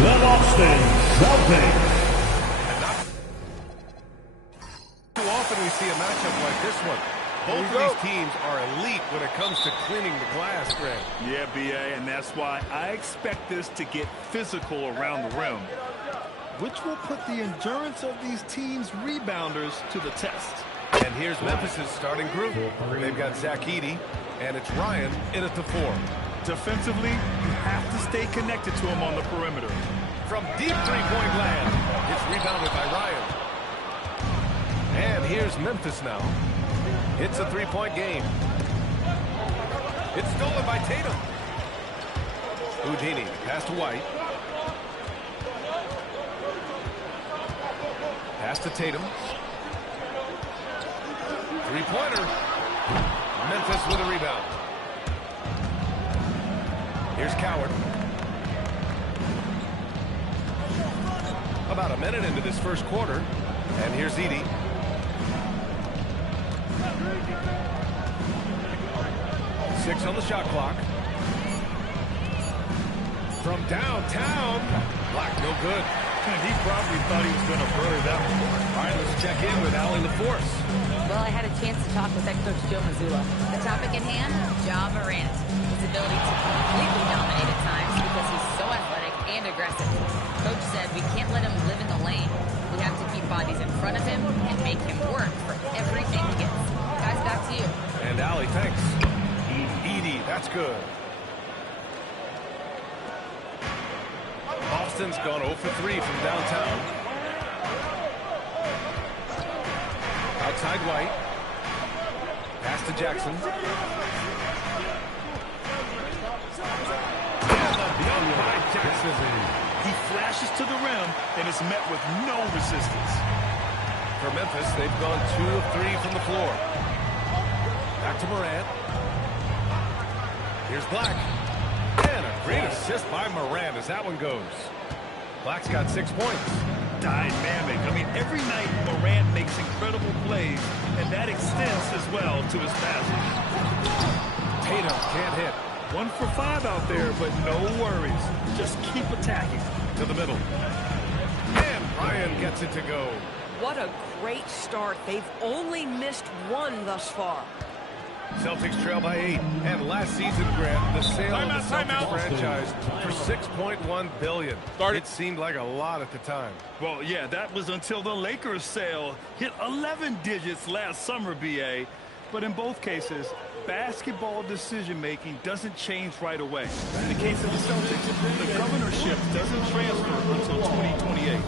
The Boston Celtics. Too often we see a matchup like this one. Both of these teams are elite when it comes to cleaning the glass, Greg. Yeah, B.A., and that's why I expect this to get physical around the rim, which will put the endurance of these teams' rebounders to the test. And here's Memphis' starting group. They've got Zach Edey, and it's Ryan in at the 4. Defensively, you have to stay connected to him on the perimeter. From deep three-point land, it's rebounded by Ryan. And here's Memphis now. It's a three-point game. It's stolen by Tatum. Houdini, pass to White. Pass to Tatum. Three-pointer. Memphis with a rebound. Here's Coward. About a minute into this first quarter. And here's Edey. Six on the shot clock. From downtown. Black, no good. He probably thought he was going to bury that one. All right, let's check in with Allie LaForce. Well, I had a chance to talk with head coach Joe Mazzulla. The topic at hand, Ja Morant. His ability to completely dominate at times because he's so athletic and aggressive. Coach said we can't let him live in the lane. We have to keep bodies in front of him and make him work for everything he gets. Guys, back to you. And Allie, thanks. Edey, that's good. Boston's gone 0 for 3 from downtown. Outside White. Pass to Jackson. Dunk by Jackson. He flashes to the rim and is met with no resistance. For Memphis, they've gone 2 of 3 from the floor. Back to Morant. Here's Black. And a great assist by Morant as that one goes. Black's got 6 points. Dynamic. I mean, every night Morant makes incredible plays, and that extends as well to his passing. Tatum can't hit. 1 for 5 out there, but no worries. Just keep attacking. To the middle. And Ryan gets it to go. What a great start. They've only missed one thus far. Celtics trail by 8. And last season, Grant, the sale of the Celtics franchise for $6.1 billion. It seemed like a lot at the time. Well, yeah, that was until the Lakers sale hit 11 digits last summer, B.A. But in both cases, basketball decision-making doesn't change right away. In the case of the Celtics, the governorship doesn't transfer until 2028.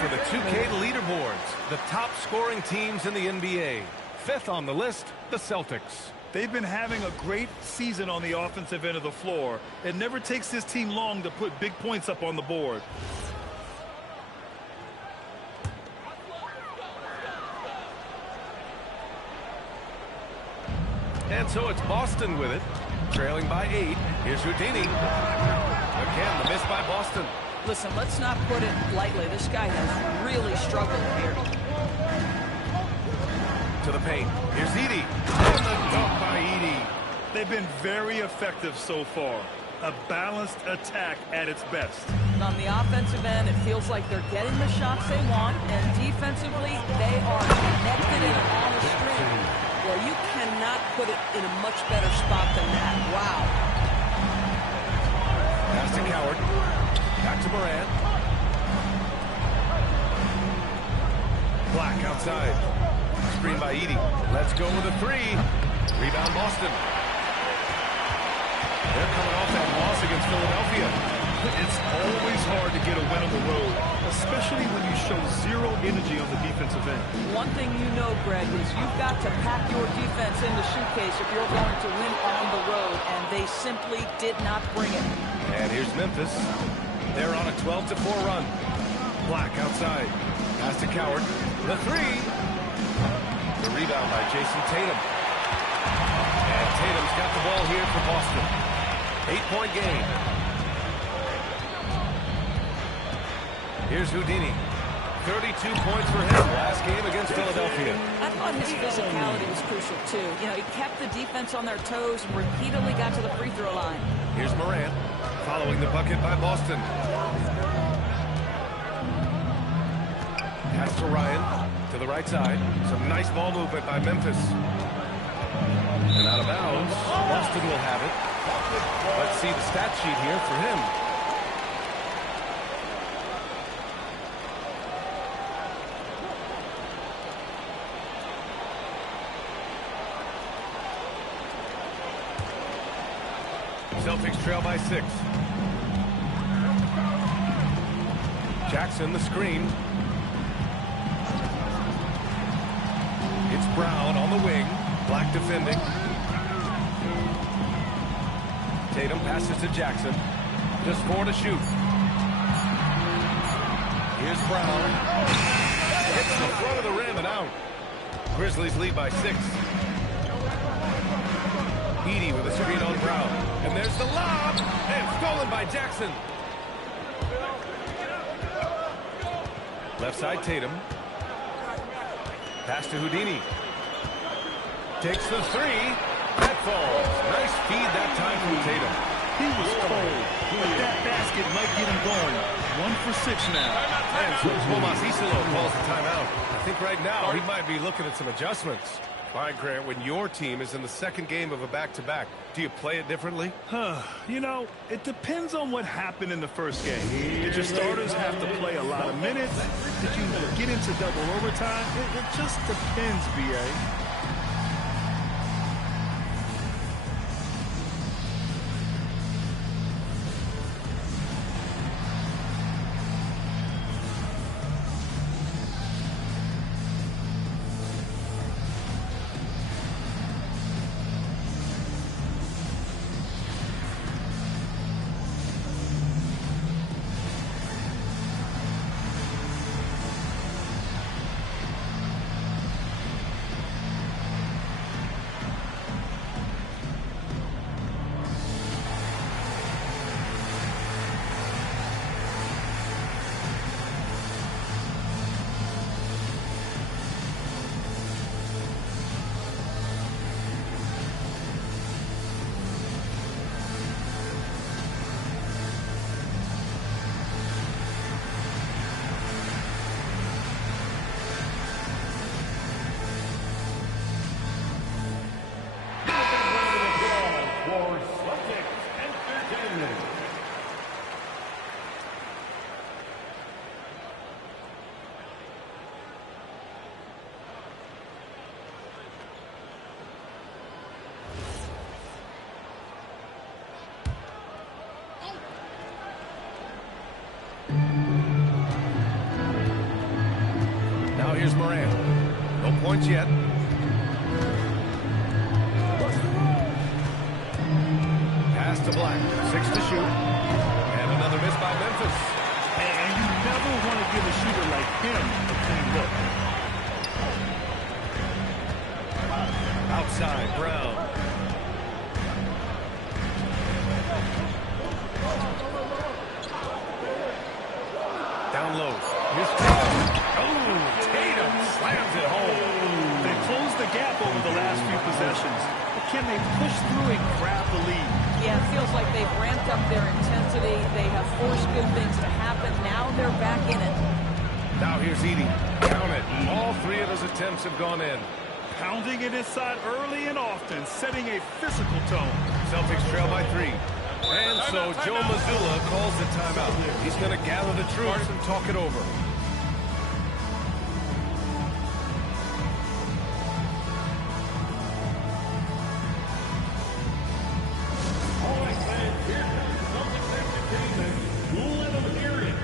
For the 2K leaderboards, the top scoring teams in the NBA. 5th on the list, the Celtics. They've been having a great season on the offensive end of the floor. It never takes this team long to put big points up on the board. And so it's Boston with it, trailing by 8. Here's Houdini. Again, the miss by Boston. Listen, let's not put it lightly. This guy has really struggled here. To the paint. Here's Edey. And the dunk by Edey. They've been very effective so far. A balanced attack at its best. And on the offensive end, it feels like they're getting the shots they want, and defensively, they are connected and on a string. Well, you cannot put it in a much better spot than that. Wow. Pass to Coward. Back to Morant. Black outside. Screen by Edey. Let's go with a three. Rebound Boston. They're coming off that loss against Philadelphia. It's always hard to get a win on the road, especially when you show zero energy on the defensive end. One thing you know, Greg, is you've got to pack your defense in the suitcase if you're going to win on the road, and they simply did not bring it. And here's Memphis. They're on a 12-4 run. Black outside. Pass to Coward. The three. The rebound by Jason Tatum. And Tatum's got the ball here for Boston. 8-point game. Here's Houdini. 32 points for him last game against Philadelphia. I thought his physicality was crucial, too. You know, he kept the defense on their toes and repeatedly got to the free throw line. Here's Morant, following the bucket by Boston. Pass to Ryan, to the right side. Some nice ball movement by Memphis. And out of bounds, Boston will have it. Let's see the stat sheet here for him. Celtics trail by 6. Jackson, the screen. It's Brown on the wing. Black defending. Tatum passes to Jackson. Just 4 to shoot. Here's Brown. Hits the front of the rim and out. Grizzlies lead by 6. Edey with a screen on Brown. And there's the lob. And stolen by Jackson. Left side Tatum. Pass to Houdini. Takes the three. That falls. Nice feed that time from Tatum. He was cold, but that basket might get him going. 1 for 6 now. And so Tomas Isolo calls the timeout. I think right now he might be looking at some adjustments. All right, Grant, when your team is in the second game of a back-to-back, do you play it differently? You know, it depends on what happened in the first game. Did your starters have to play a lot of minutes? Did you get into double overtime? It just depends, B.A. Here's Morant. No points yet. Pass to Black. 6 to shoot. And another miss by Memphis. And you never want to give a shooter like him a clean look. Outside, Brown. Down low. Here's Tatum. Oh, Tatum slams it home. They closed the gap over the last few possessions. But can they push through and grab the lead? Yeah, it feels like they've ramped up their intensity. They have forced good things to happen. Now they're back in it. Now here's Edey. Count it. All 3 of his attempts have gone in. Pounding it inside early and often, setting a physical tone. Celtics trail by 3. And so Joe Mazzulla calls the timeout. He's going to gather the troops and talk it over. All right, fans, here comes Celtics Entertainment. Let them hear it.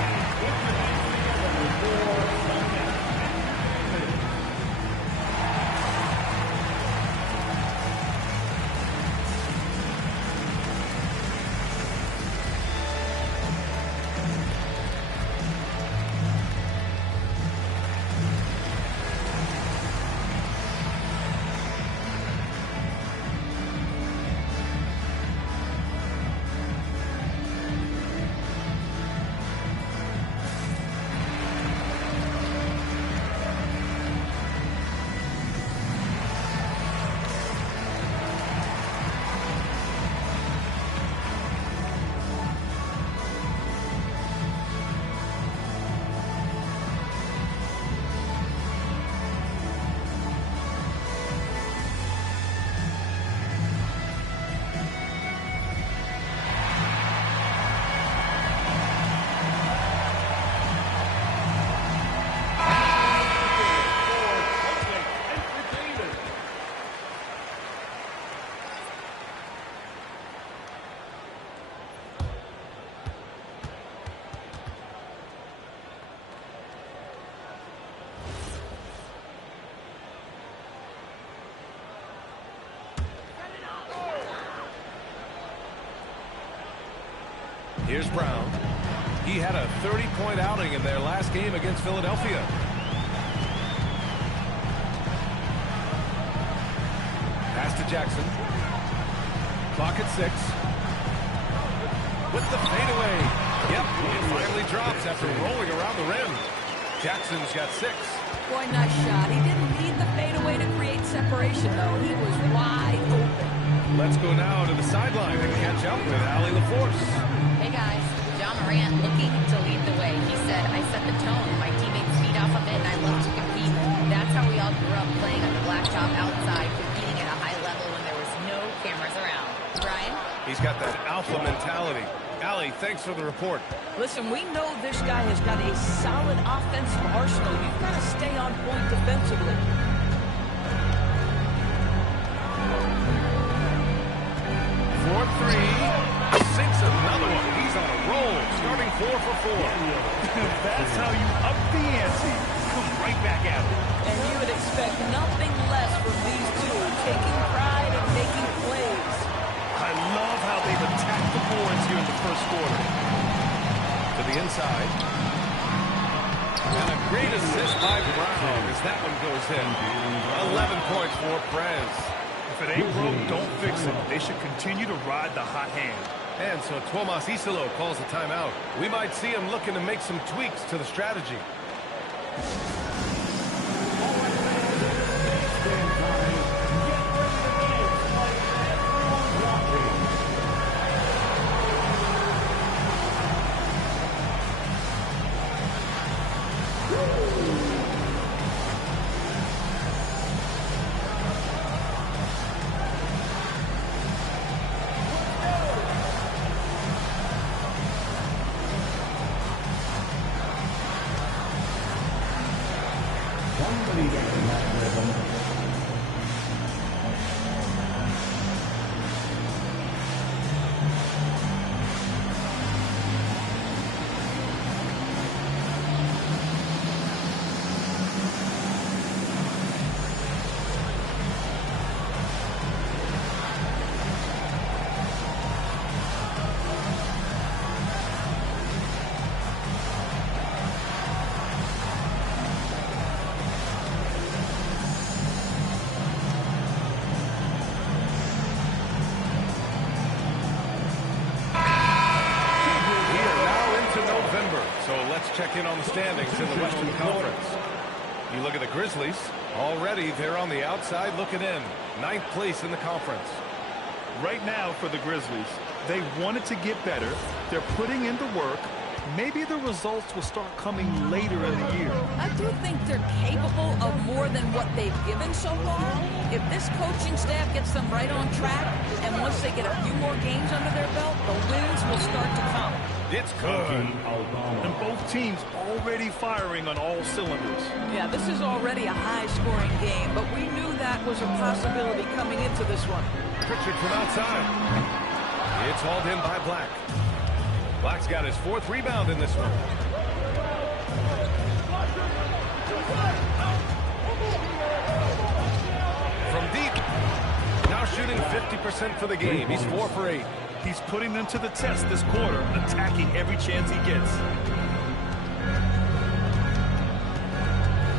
And put your hands together for Celtics Entertainment. Here's Brown. He had a 30-point outing in their last game against Philadelphia. Pass to Jackson. Clock at 6. With the fadeaway. Yep, it finally drops after rolling around the rim. Jackson's got 6. Boy, nice shot. He didn't need the fadeaway to create separation, though. He was wide open. Let's go now to the sideline and catch up with Allie LaForce. Hey guys, Ja Morant looking to lead the way. He said, I set the tone. My teammates feed off of it and I love to compete. That's how we all grew up, playing on the blacktop outside, competing at a high level when there was no cameras around. Brian? He's got that alpha mentality. Allie, thanks for the report. Listen, we know this guy has got a solid offensive arsenal. You've got to stay on point defensively. For 3. Sinks another one. He's on a roll, starting 4 for 4. That's how you up the ante. Come right back at it. And you would expect nothing less from these two, taking pride and making plays. I love how they've attacked the boards here in the first quarter. To the inside. And a great assist by Brown as that one goes in. 11 points for Prez. If it ain't broke, don't fix it. They should continue to ride the hot hand. And so Tomas Isolo calls the timeout. We might see him looking to make some tweaks to the strategy. Check in on the standings in the Western Conference. You look at the Grizzlies. Already they're on the outside looking in. 9th place in the conference. Right now for the Grizzlies, they wanted to get better. They're putting in the work. maybe the results will start coming later in the year. I do think they're capable of more than what they've given so far. If this coaching staff gets them right on track, and once they get a few more games under their belt, the wins will start to come. It's good. And both teams already firing on all cylinders. Yeah, this is already a high-scoring game, but we knew that was a possibility coming into this one. Pritchard from outside. It's hauled in by Black. Black's got his 4th rebound in this one. From deep. Now shooting 50% for the game. He's 4 for 8. He's putting them to the test this quarter, attacking every chance he gets.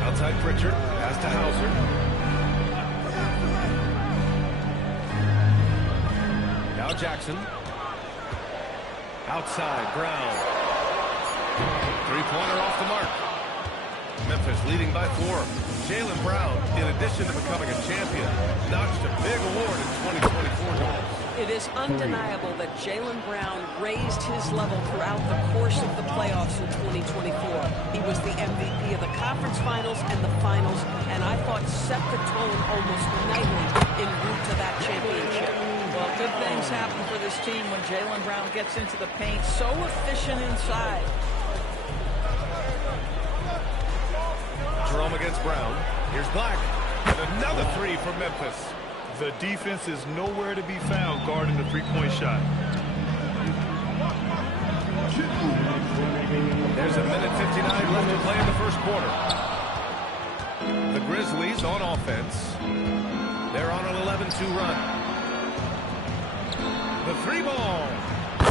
Outside Pritchard. Pass to Hauser. Now Jackson. Outside, Brown. Three-pointer off the mark. Memphis leading by 4. Jaylen Brown, in addition to becoming a champion, notched a big award in 2024 goals. It is undeniable that Jaylen Brown raised his level throughout the course of the playoffs in 2024. He was the MVP of the conference finals and the finals, and I thought set the tone almost nightly en route to that championship. Well, good things happen for this team when Jaylen Brown gets into the paint, so efficient inside. Jerome against Brown. Here's Black. And another 3 for Memphis. The defense is nowhere to be found guarding the three-point shot. There's a minute 59 left to play in the first quarter. The Grizzlies on offense. They're on an 11-2 run. The 3-ball.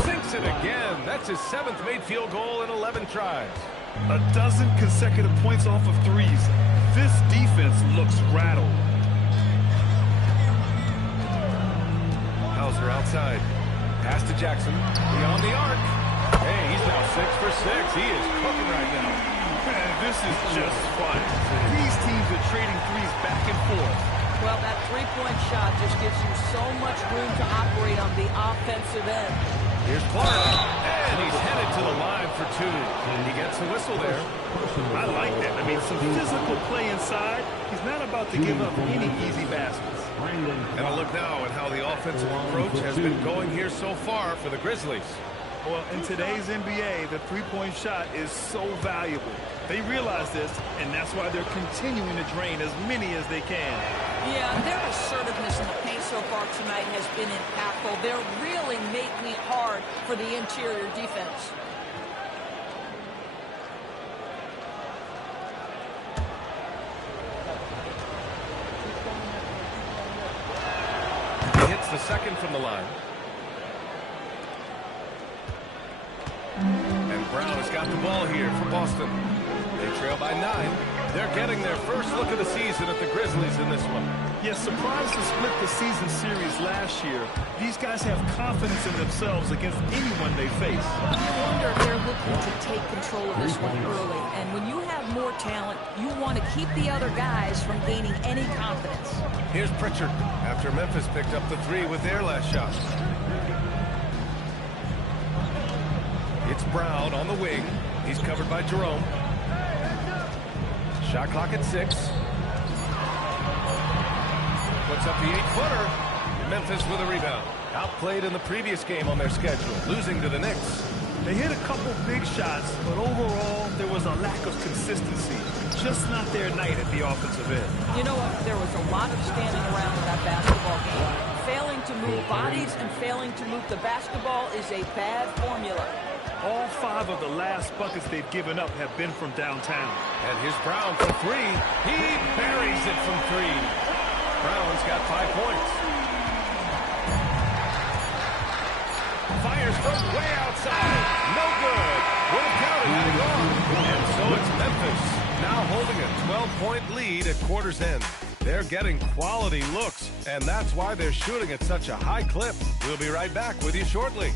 Sinks it again. That's his 7th made field goal in 11 tries. A dozen consecutive points off of threes. This defense looks rattled. Hauser outside. Pass to Jackson. Beyond the arc. Hey, he's now 6 for 6. He is cooking right now. Man, this is just fun. These teams are trading threes back and forth. Well, that three-point shot just gives you so much room to operate on the offensive end. Here's Clark. And he's headed to the line for 2. He gets the whistle there. I like that. I mean, some physical play inside. He's not about to give up any easy baskets. And a look now at how the offensive approach has been going here so far for the Grizzlies. Well, in today's NBA, the three-point shot is so valuable. They realize this, and that's why they're continuing to drain as many as they can. Yeah, their assertiveness in the paint so far tonight has been impactful. They're really making it hard for the interior defense. He hits the second from the line. And Brown has got the ball here for Boston. They trail by 9. They're getting their first look of the season at the Grizzlies in this one. Yes, surprised to split the season series last year. These guys have confidence in themselves against anyone they face. You wonder if they're looking to take control of this one early. And when you have more talent, you want to keep the other guys from gaining any confidence. Here's Pritchard after Memphis picked up the 3 with their last shot. It's Brown on the wing. He's covered by Jerome. Shot clock at 6. Puts up the 8-footer. Memphis with a rebound. Outplayed in the previous game on their schedule, losing to the Knicks. They hit a couple big shots, but overall, there was a lack of consistency. Just not their night at the offensive end. You know what? There was a lot of standing around in that basketball game. Failing to move bodies and failing to move the basketball is a bad formula. All 5 of the last buckets they've given up have been from downtown. And here's Brown for 3. He buries it from 3. Brown's got 5 points. Fires from way outside. No good. Would have counted had it gone. And so it's Memphis now holding a 12-point lead at quarter's end. They're getting quality looks, and that's why they're shooting at such a high clip. We'll be right back with you shortly.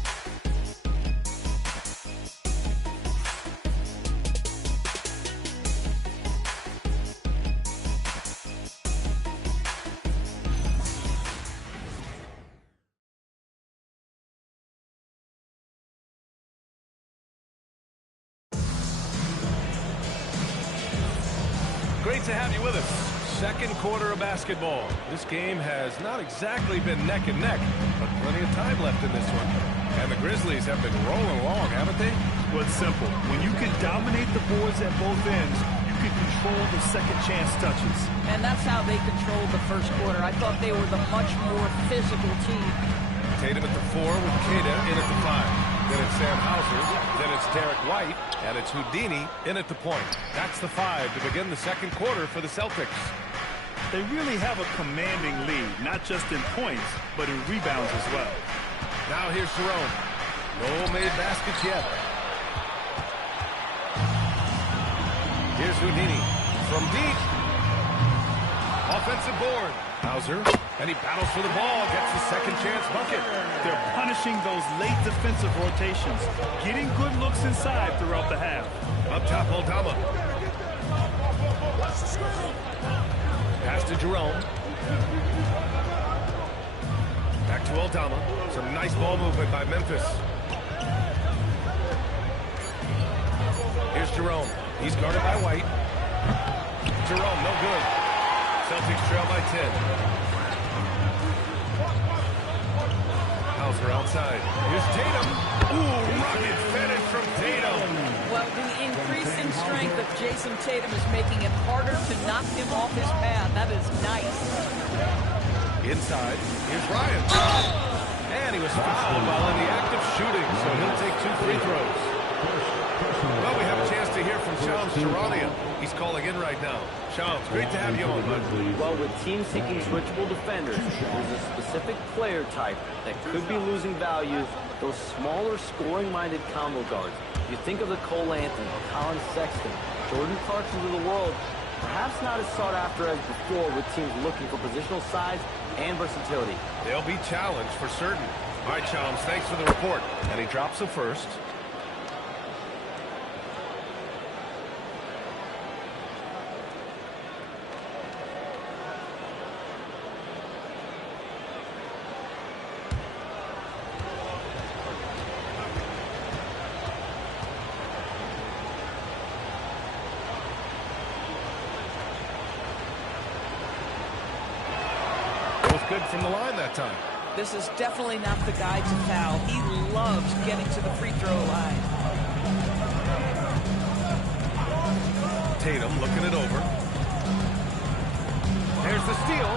to have you with us. Second quarter of basketball. This game has not exactly been neck and neck, but plenty of time left in this one. And the Grizzlies have been rolling along, haven't they? Well, it's simple. When you can dominate the boards at both ends, you can control the second chance touches. And that's how they controlled the first quarter. I thought they were the much more physical team. Tatum at the 4 with Queta in at the 5. Then it's Sam Hauser, then it's Derek White, and it's Houdini in at the point. That's the 5 to begin the second quarter for the Celtics. They really have a commanding lead, not just in points, but in rebounds as well. Now here's Jerome. No made baskets yet. Here's Houdini from deep. Offensive board. Hauser, and he battles for the ball, gets the second chance bucket. They're punishing those late defensive rotations, getting good looks inside throughout the half. Up top, Aldama. Pass to Jerome. Back to Aldama. Some nice ball movement by Memphis. Here's Jerome. He's guarded by White. Jerome, no good. Celtics trail by 10. Hauser outside. Here's Tatum. Ooh, rugged finish from Tatum. Well, the increasing strength of Jason Tatum is making it harder to knock him off his path. That is nice. Inside. Here's Ryan. And he was fouled while in the act of shooting, so he'll take 2 free throws. Well, we have a chance to hear from Shams Charania. He's calling in right now. Shams, great to have you on, bud. Well, with teams seeking switchable defenders, there's a specific player type that could be losing value, those smaller scoring-minded combo guards. You think of the Cole Anthony, Colin Sexton, Jordan Clarksons of the world, perhaps not as sought after as before with teams looking for positional size and versatility. They'll be challenged for certain. All right, Shams, thanks for the report. And he drops the first. Good from the line that time. This is definitely not the guy to foul. He loves getting to the free throw line. Tatum looking it over. There's the steal.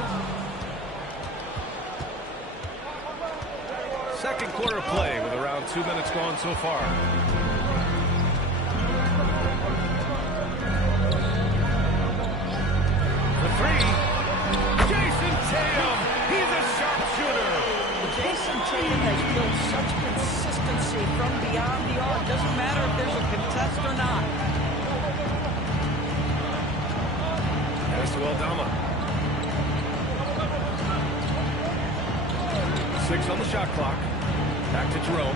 Second quarter play with around 2 minutes gone so far. The 3. Jason Tatum. He's a sharpshooter. Jason Tatum has built such consistency from beyond the arc. Doesn't matter if there's a contest or not. Pass to Aldama. 6 on the shot clock. Back to Jerome.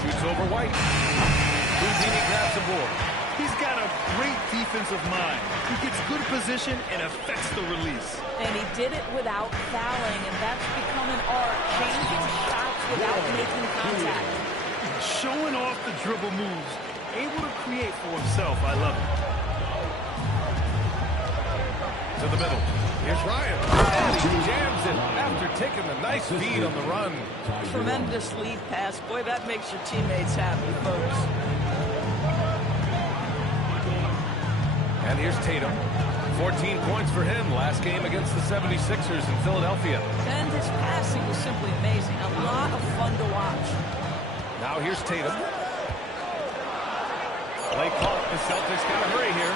Shoots over White. Houdini grabs the board. He's got a great defensive mind. He gets good position and affects the release. And he did it without fouling, and that's become an art, changing shots without making contact. Showing off the dribble moves, able to create for himself. I love it. To the middle. Here's Ryan. And he jams it after taking the nice feed on the run. Tremendous lead pass. Boy, that makes your teammates happy, folks. And here's Tatum. 14 points for him last game against the 76ers in Philadelphia. And his passing was simply amazing. A lot of fun to watch. Now here's Tatum. Play caught. The Celtics got to hurry here.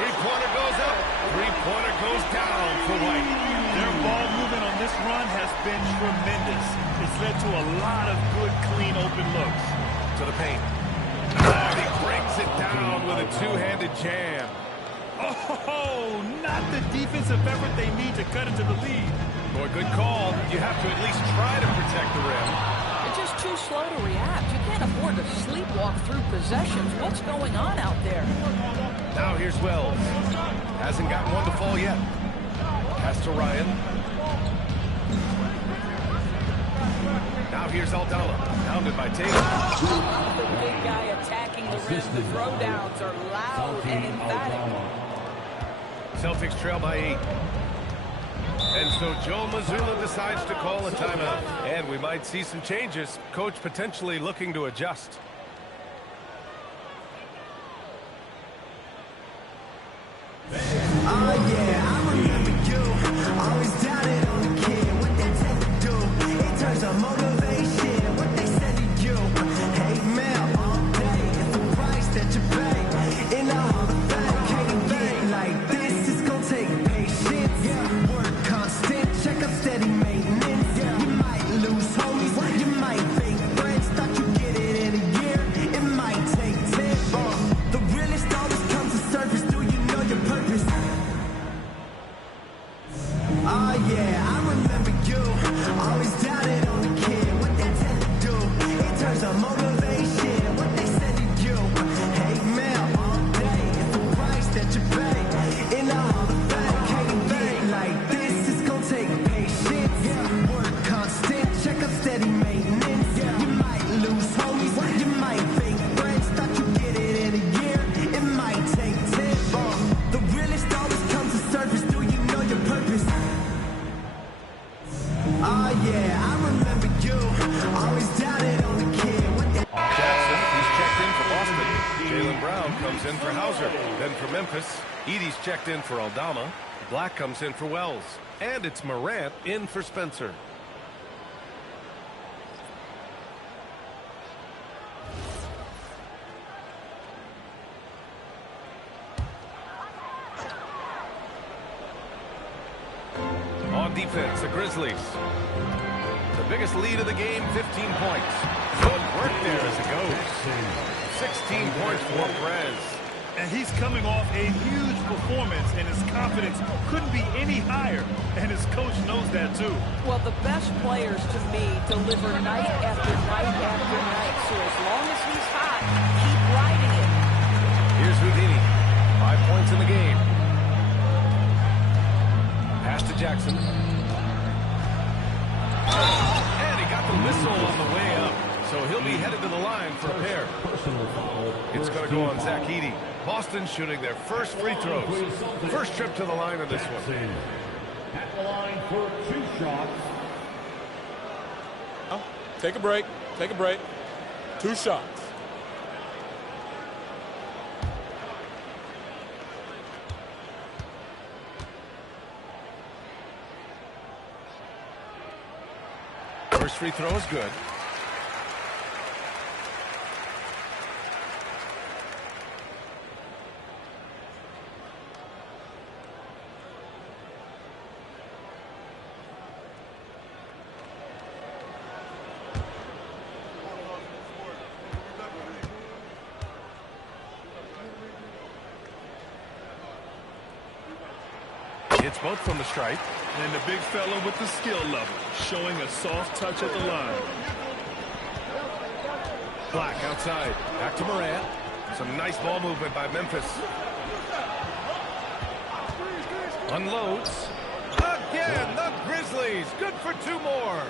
Three-pointer goes up. Three-pointer goes down for White. Their ball movement on this run has been tremendous. It's led to a lot of good, clean, open looks. To the paint. Oh, he brings it down with a two-handed jam. Oh, not the defensive effort they need to cut into the lead. Boy, good call. You have to at least try to protect the rim. It's just too slow to react. You can't afford to sleepwalk through possessions. What's going on out there? Now here's Wells. Hasn't gotten one to fall yet. Pass to Ryan. Now here's Aldama. Pounded by Tatum. The big guy attacking the rim, the throwdowns are loud and emphatic. Celtics trail by 8. And so Joe Mazzulla decides to call a timeout. And we might see some changes. Coach potentially looking to adjust. Oh yeah, I remember you. Always doubted on the kid. What they tend to do. It turns on motivation. What they said to you. Hate mail all day. It's the price that you pay. In the Hall of Fame, can't get like this. It's gonna take patience. Work constant. Check up steady maintenance. You might lose homies. You might fake friends. Thought you get it in a year. It might take 10. The realest always comes to surface. Do you know your purpose? Oh yeah, I remember you. Always doubted on the kid. What they tend to do. It turns on motivation. What they said to you. Hate mail all day. It's the price that you pay. In the Hall of Fame, can't get like this. It's gonna take patience. Work constant. Check up steady maintenance. You might lose homies. You might fake friends. Thought you get it in a year. It might take 10. The realest always comes to surface. Do you know your purpose? Oh yeah, I remember you. Always doubted on the kid. What they Jackson, he's checked in for Boston. Jaylen Brown comes in for Hauser. Then for Memphis, Edey's checked in for Aldama. Black comes in for Wells. And it's Morant in for Spencer. On defense, the Grizzlies. The biggest lead of the game, 15 points. Good work there as it goes. 16 points for Perez. And he's coming off a huge performance, and his confidence couldn't be any higher. And his coach knows that, too. Well, the best players, to me, deliver night after night after night. So as long as he's hot, keep riding it. Here's Houdini. 5 points in the game. Pass to Jackson. And he got the whistle on the way up. So he'll be headed to the line for a pair. It's going to go on Zach Edey. Boston shooting their first free throws. First trip to the line of this one. At the line for 2 shots. Take a break. Take a break. 2 shots. First free throw is good. It's both from the stripe. And the big fella with the skill level, showing a soft touch at the line. Black outside. Back to Morant. Some nice ball movement by Memphis. Unloads. Again, the Grizzlies. Good for 2 more.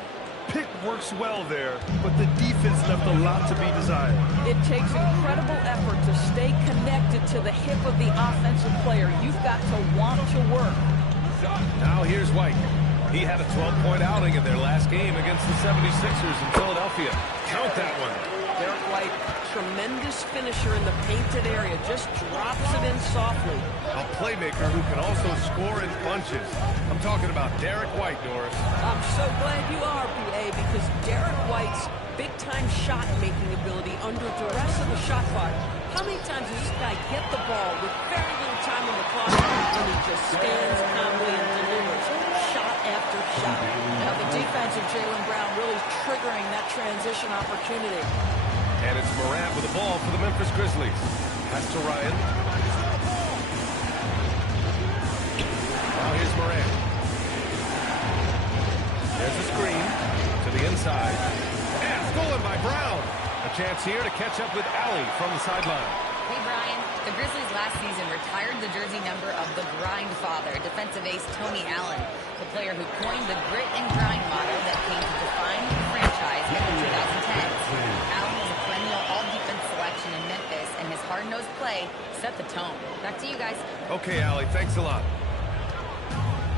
Pick works well there, but the defense left a lot to be desired. It takes incredible effort to stay connected to the hip of the offensive player. You've got to want to work. Now here's White. He had a 12-point outing in their last game against the 76ers in Philadelphia. Count that one. Derek White, tremendous finisher in the painted area, just drops it in softly. A playmaker who can also score in bunches. I'm talking about Derek White, Doris. I'm so glad you are, PA, because Derek White's big-time shot-making ability under duress of the shot clock. How many times does this guy get the ball with very little time on the clock, and he just stands calmly and delivers shot after shot? Now the defense of Jaylen Brown really triggering that transition opportunity. And it's Morant with the ball for the Memphis Grizzlies. Pass to Ryan. Now here's Morant. There's a screen to the inside. And stolen by Brown. A chance here to catch up with Allie from the sideline. Hey, Brian. The Grizzlies last season retired the jersey number of the grind father, defensive ace Tony Allen, the player who coined the grit and grind motto that came to define the franchise in the 2010s. Allen is a perennial all-defense selection in Memphis and has play set the tone. Back to you guys. Okay, Allie, thanks a lot.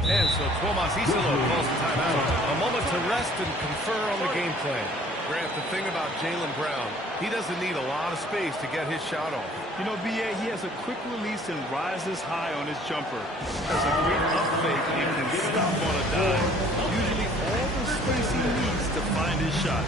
And so Tomas Isolo calls the timeout. A moment to rest and confer on the game plan. Grant, the thing about Jaylen Brown, he doesn't need a lot of space to get his shot off. You know, B.A., he has a quick release and rises high on his jumper. Has a great up fake and can stop on a dime. Usually all the space he needs to find his shot.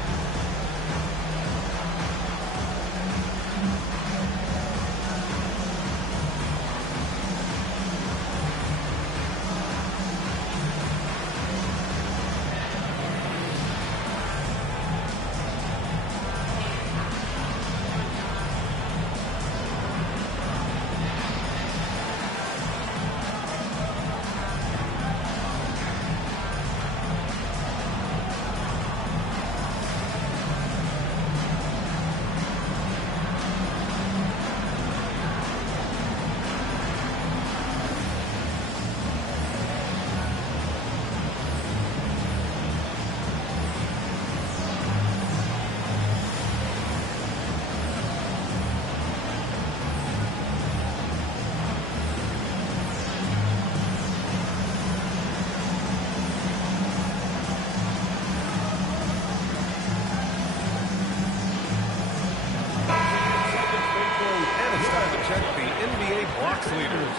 Leaders.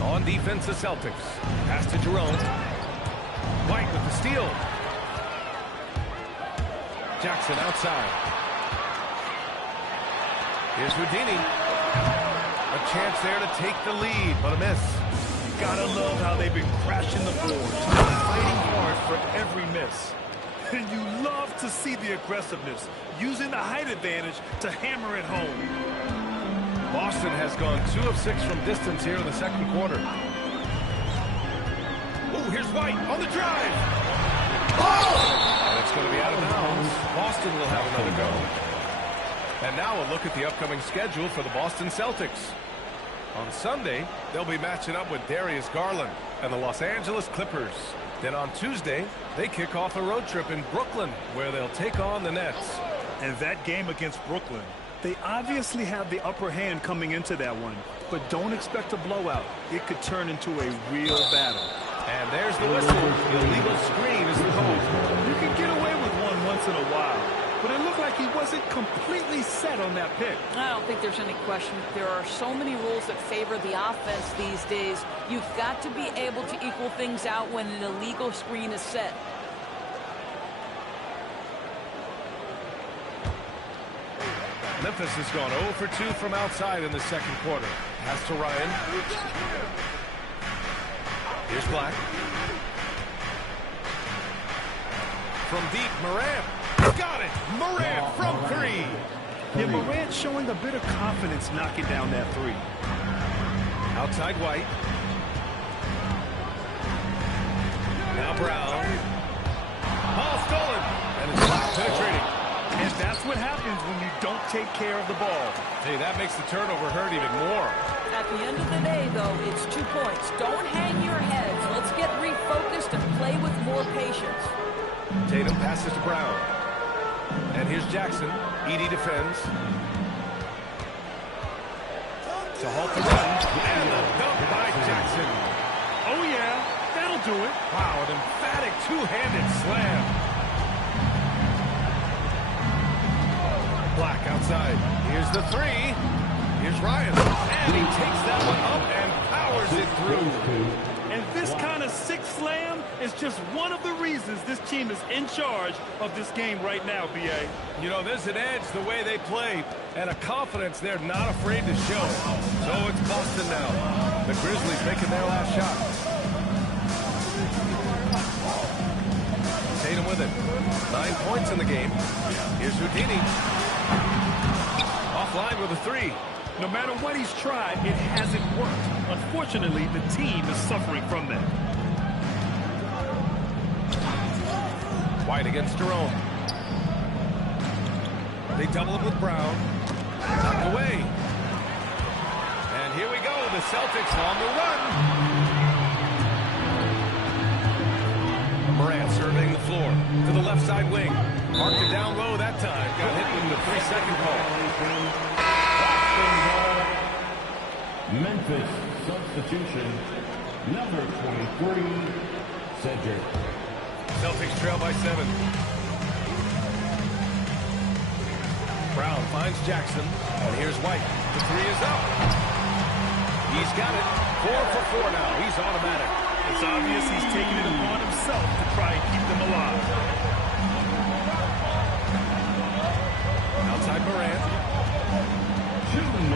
On defense, the Celtics. Pass to Jerome. White with the steal. Jackson outside. Here's Houdini. A chance there to take the lead, but a miss. Gotta love how they've been crashing the boards, fighting hard for every miss. And you love to see the aggressiveness, using the height advantage to hammer it home. Boston has gone 2 of 6 from distance here in the second quarter. Oh, here's White on the drive. And it's going to be out of bounds. Boston will have another go. And now a look at the upcoming schedule for the Boston Celtics. On Sunday, they'll be matching up with Darius Garland and the Los Angeles Clippers. Then on Tuesday, they kick off a road trip in Brooklyn, where they'll take on the Nets. And that game against Brooklyn, they obviously have the upper hand coming into that one, but don't expect a blowout. It could turn into a real battle. And there's the whistle. The illegal screen is called. You can get away with one once in a while, but it looked like he wasn't completely set on that pick. I don't think there's any question. There are so many rules that favor the offense these days. You've got to be able to equal things out when an illegal screen is set. Memphis has gone 0 for 2 from outside in the second quarter. Pass to Ryan. Here's Black. From deep, Morant. Got it! Morant from 3. Yeah, Morant showing a bit of confidence knocking down that 3. Outside White. Now Brown. Ball stolen. And it's not penetrating. And that's what happens when you don't take care of the ball. Hey, that makes the turnover hurt even more. At the end of the day, though, it's 2 points. Don't hang your heads. Let's get refocused and play with more patience. Tatum passes to Brown. And here's Jackson. Edey defends. To halt the run. And the dunk by Jackson. Oh, yeah. That'll do it. Wow, an emphatic two-handed slam. Black outside. Here's the 3. Here's Ryan. And he takes that one up and powers it through. And this kind of sick slam is just one of the reasons this team is in charge of this game right now, B.A. You know, there's an edge the way they play and a confidence they're not afraid to show. So it's Boston now. The Grizzlies making their last shot. Tatum with it. 9 points in the game. Here's Houdini. Offline with a 3. No matter what he's tried, it hasn't worked. Unfortunately, the team is suffering from that. White against Jerome. They double him with Brown. Knocked away. And here we go. The Celtics on the run. Morant surveying the floor to the left side wing. Marked it down low that time. Got hit with the 3-second call. Memphis substitution, number 23, Cedric. Celtics trail by 7. Brown finds Jackson, and here's White. The 3 is up. He's got it. 4 for 4 now. He's automatic. It's obvious he's taking it upon himself to try and keep them alive. Outside Morant.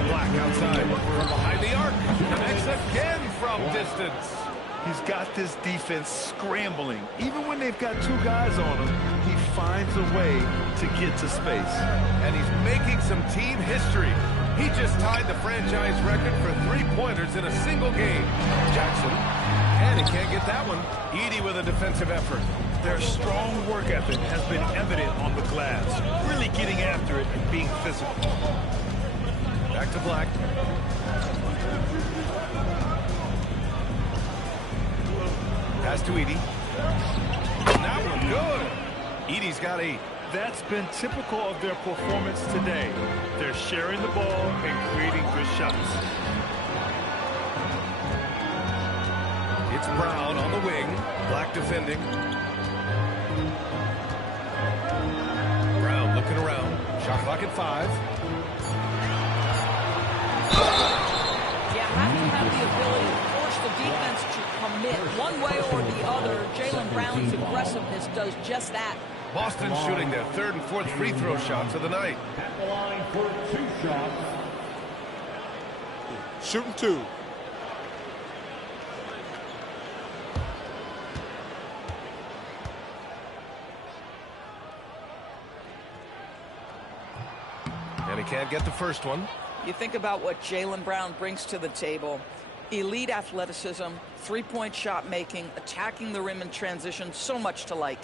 Black outside from behind the arc. Connects again from distance. He's got this defense scrambling. Even when they've got 2 guys on him, he finds a way to get to space. And he's making some team history. He just tied the franchise record for 3-pointers in a single game. Jackson, and he can't get that one. Edey with a defensive effort. Their strong work ethic has been evident on the glass, really getting after it and being physical. Back to Black. Pass to Edey. That one good. Edey's got 8. That's been typical of their performance today. They're sharing the ball and creating good shots. It's Brown on the wing. Black defending. Brown looking around. Shot clock at 5. You have to have the ability to force the defense to commit one way or the other. Jaylen Brown's aggressiveness does just that. Boston shooting their 3rd and 4th free throw shots of the night. At the line for 2 shots. Shooting 2. And he can't get the first one. You think about what Jaylen Brown brings to the table. Elite athleticism, 3-point shot making, attacking the rim in transition, so much to like.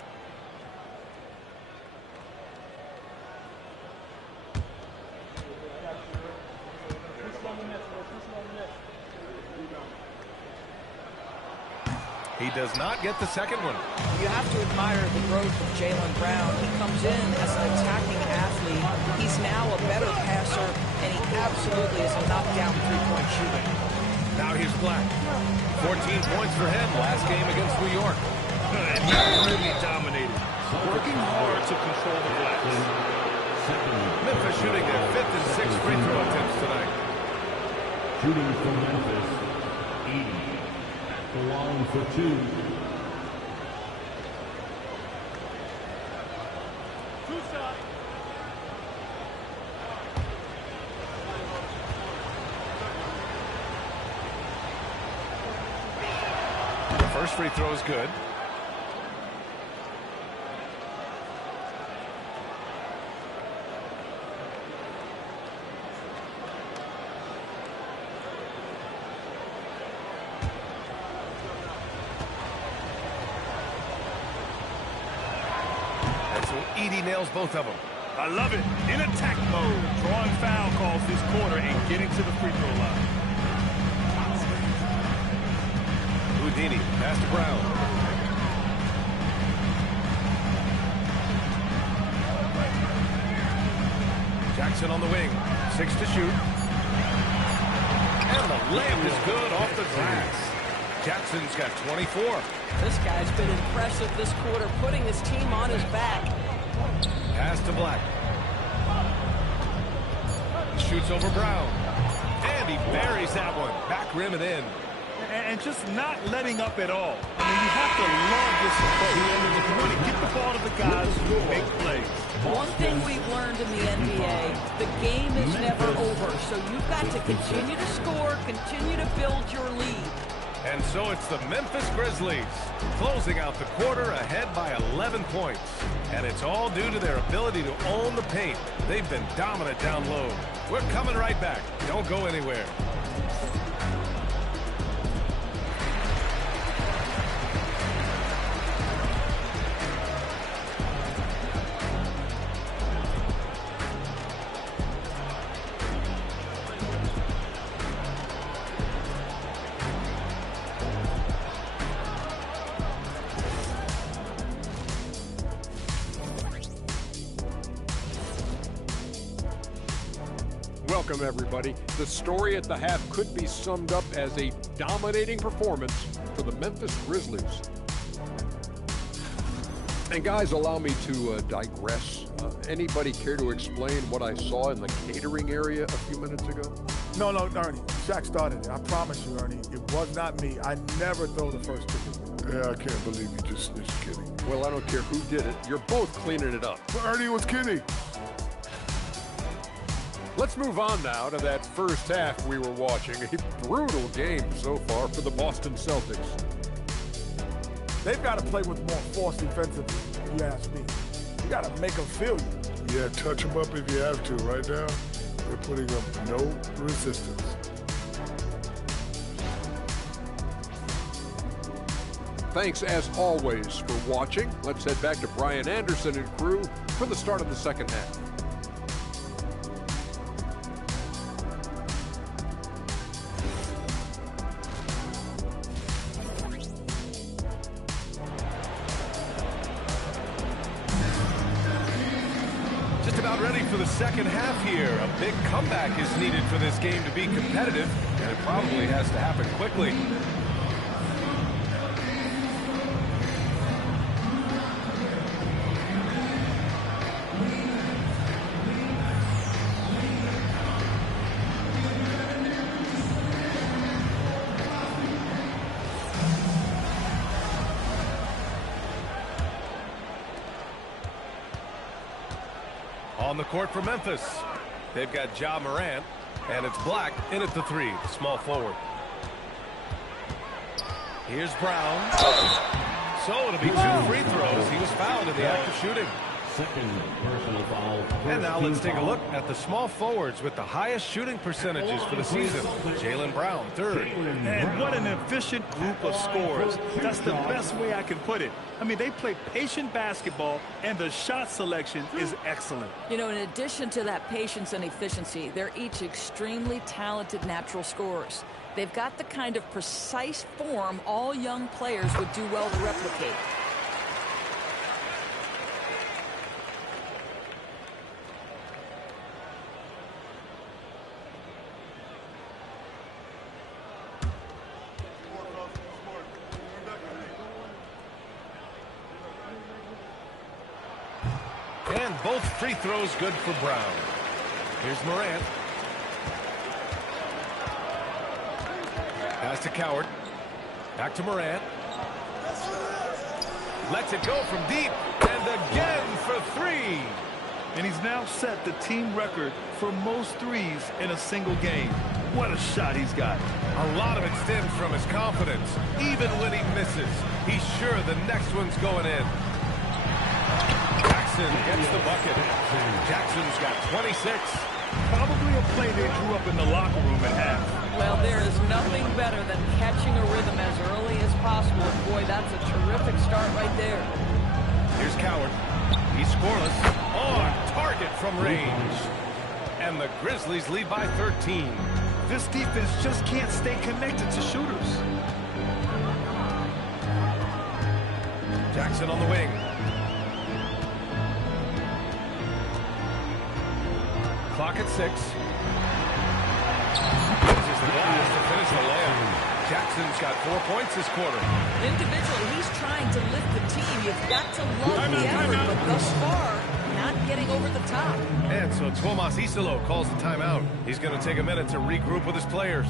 He does not get the second one. You have to admire the growth of Jaylen Brown. He comes in as an attacking athlete. He's now a better passer, and he absolutely is a knockdown 3-point shooter. Now here's Black. 14 points for him last game against New York. And he really dominated, working hard to control the glass. Memphis shooting their 5th and 6th free throw attempts tonight. Shooting for Memphis, Edey. The line for 2. The first free throw is good. Edey nails both of them. I love it. In attack mode, drawing foul calls this quarter and getting to the free throw line. Houdini, pass to Brown. Jackson on the wing. 6 to shoot. And the layup is good off the glass. Jackson's got 24. This guy's been impressive this quarter, putting his team on his back. Pass to Black. Shoots over Brown. And he buries that one. Back rim and in. And just not letting up at all. I mean, you have to love this approach. If you want to get the ball to the guys who make plays. One thing we've learned in the NBA, the game is never over. So you've got to continue to score, continue to build your lead. And so it's the Memphis Grizzlies closing out the quarter ahead by 11 points. And it's all due to their ability to own the paint. They've been dominant down low. We're coming right back. Don't go anywhere. welcome, everybody. The story at the half could be summed up as a dominating performance for the Memphis Grizzlies. And guys, allow me to digress. Anybody care to explain what I saw in the catering area a few minutes ago? No, Ernie. Shaq started it. I promise you, Ernie. It was not me. I never throw the first ticket. Yeah, I can't believe you just kidding. Well, I don't care who did it. You're both cleaning it up. But Ernie was kidding. Let's move on now to that first half we were watching. A brutal game so far for the Boston Celtics. They've got to play with more force defensively, if you ask me. You got to make them feel you. Yeah, touch them up if you have to. Right now, they're putting up no resistance. Thanks, as always, for watching. Let's head back to Brian Anderson and crew for the start of the second half. Just about ready for the second half here. A big comeback is needed for this game to be competitive, and it probably has to happen quickly. On the court for Memphis, they've got Ja Morant, and it's Black in at the three, small forward. Here's Brown. So it'll be 2 free throws. He was fouled in the act of shooting. Second personal foul. And now let's take a look at the small forwards with the highest shooting percentages for the season. Jaylen Brown, third. And what an efficient group of scorers. That's the best way I can put it. I mean, they play patient basketball, and the shot selection is excellent. You know, in addition to that patience and efficiency, they're each extremely talented natural scorers. They've got the kind of precise form all young players would do well to replicate. And both free throws good for Brown. Here's Morant. Pass to Coward. Back to Morant. Lets it go from deep. And again for 3. And he's now set the team record for most threes in a single game. What a shot he's got. A lot of it stems from his confidence. Even when he misses, he's sure the next one's going in. Jackson gets the bucket. Jackson's got 26. Probably a play they drew up in the locker room at half. Well, there is nothing better than catching a rhythm as early as possible. And boy, that's a terrific start right there. Here's Coward. He's scoreless. On target from range. And the Grizzlies lead by 13. This defense just can't stay connected to shooters. Jackson on the wing. Clock at 6. Uses the glass to finish the layup. Jackson's got 4 points this quarter. Individually, he's trying to lift the team. You've got to love the effort, but thus far, not getting over the top. And so Tomas Isolo calls the timeout. He's going to take a minute to regroup with his players.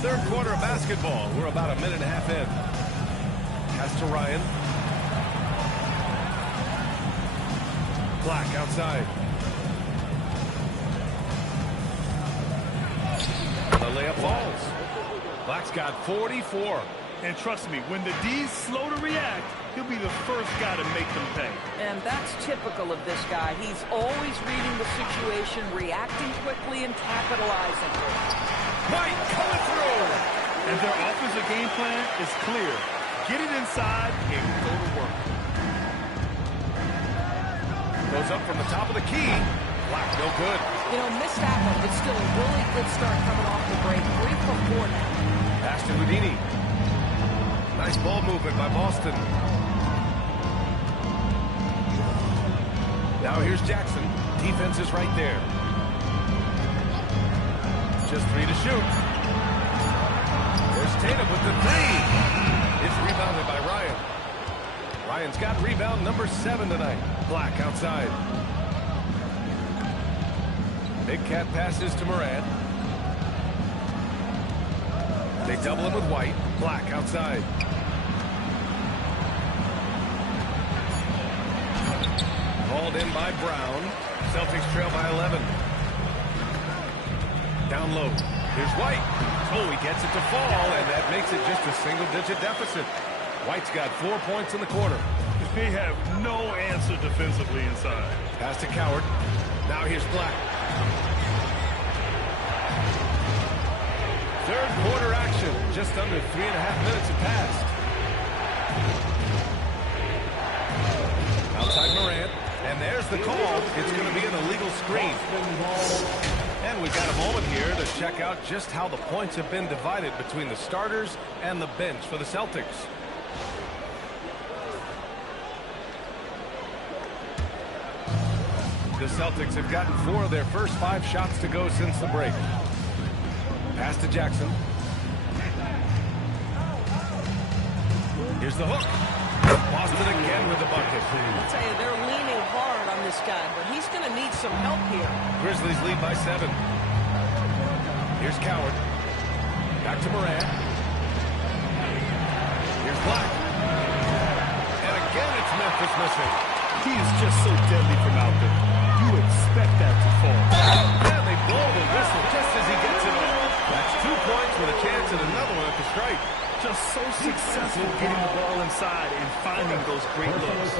Third quarter of basketball. We're about a minute and a half in. Pass to Ryan. Black outside. The layup falls. Black's got 44. And trust me, when the D's slow to react, he'll be the first guy to make them pay. And that's typical of this guy. He's always reading the situation, reacting quickly, and capitalizing. White coming through. And their offensive game plan is clear. Get it inside and go to work. Goes up from the top of the key. Black, no good. You know, missed that one, but still a really good start coming off the break. 3 for 4 now. Pass to Houdini. Nice ball movement by Boston. Now here's Jackson. Defense is right there. Just 3 to shoot. There's Tatum with the 3. It's rebounded by Ryan. Ryan's got rebound number 7 tonight. Black outside. Big Cat passes to Morant. They double him with White. Black outside. Hauled in by Brown. Celtics trail by 11. Down low. Here's White. Oh, he gets it to fall, and that makes it just a single-digit deficit. White's got 4 points in the quarter. They have no answer defensively inside. Pass to Coward. Now here's Black. Third quarter action. Just under 3.5 minutes have passed. Outside Morant. And there's the call. It's going to be an illegal screen. And we've got a moment here to check out just how the points have been divided between the starters and the bench for the Celtics. The Celtics have gotten 4 of their first 5 shots to go since the break. Pass to Jackson. Here's the hook. Boston again with the bucket. I'll tell you, they're leaning hard on this guy, but he's going to need some help here. Grizzlies lead by 7. Here's Coward. Back to Morant. Here's Black. And again, it's Memphis missing. He is just so deadly from out there. You expect that to fall. And they blow the whistle just as he gets it off. That's 2 points with a chance at another one at the strike. Just so successful getting the ball inside and finding those great looks.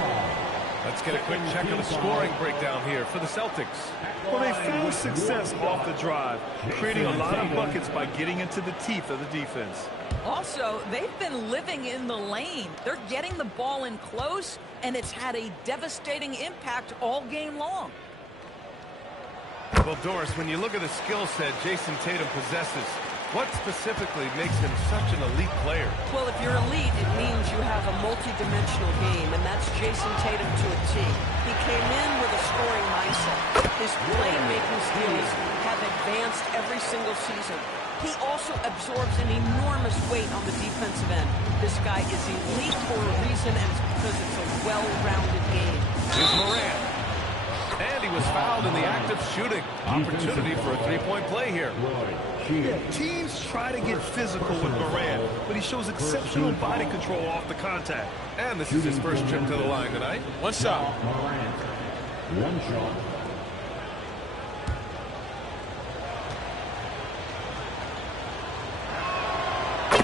Let's get a quick check of the scoring breakdown here for the Celtics. Well, they found success off the drive, creating a lot of buckets by getting into the teeth of the defense. Also, they've been living in the lane. They're getting the ball in close, and it's had a devastating impact all game long. Well, Doris, when you look at the skill set Jason Tatum possesses, what specifically makes him such an elite player? Well, if you're elite, it means you have a multi-dimensional game, and that's Jason Tatum to a T. He came in with a scoring mindset. His playmaking skills have advanced every single season. He also absorbs an enormous weight on the defensive end. This guy is elite for a reason, and it's because it's a well-rounded game. Here's Morant. And he was fouled in the act of shooting. Opportunity for a 3-point play here. Yeah, teams try to get physical with Morant, but he shows exceptional body control off the contact. And this is his first trip to the line tonight. One shot. One shot.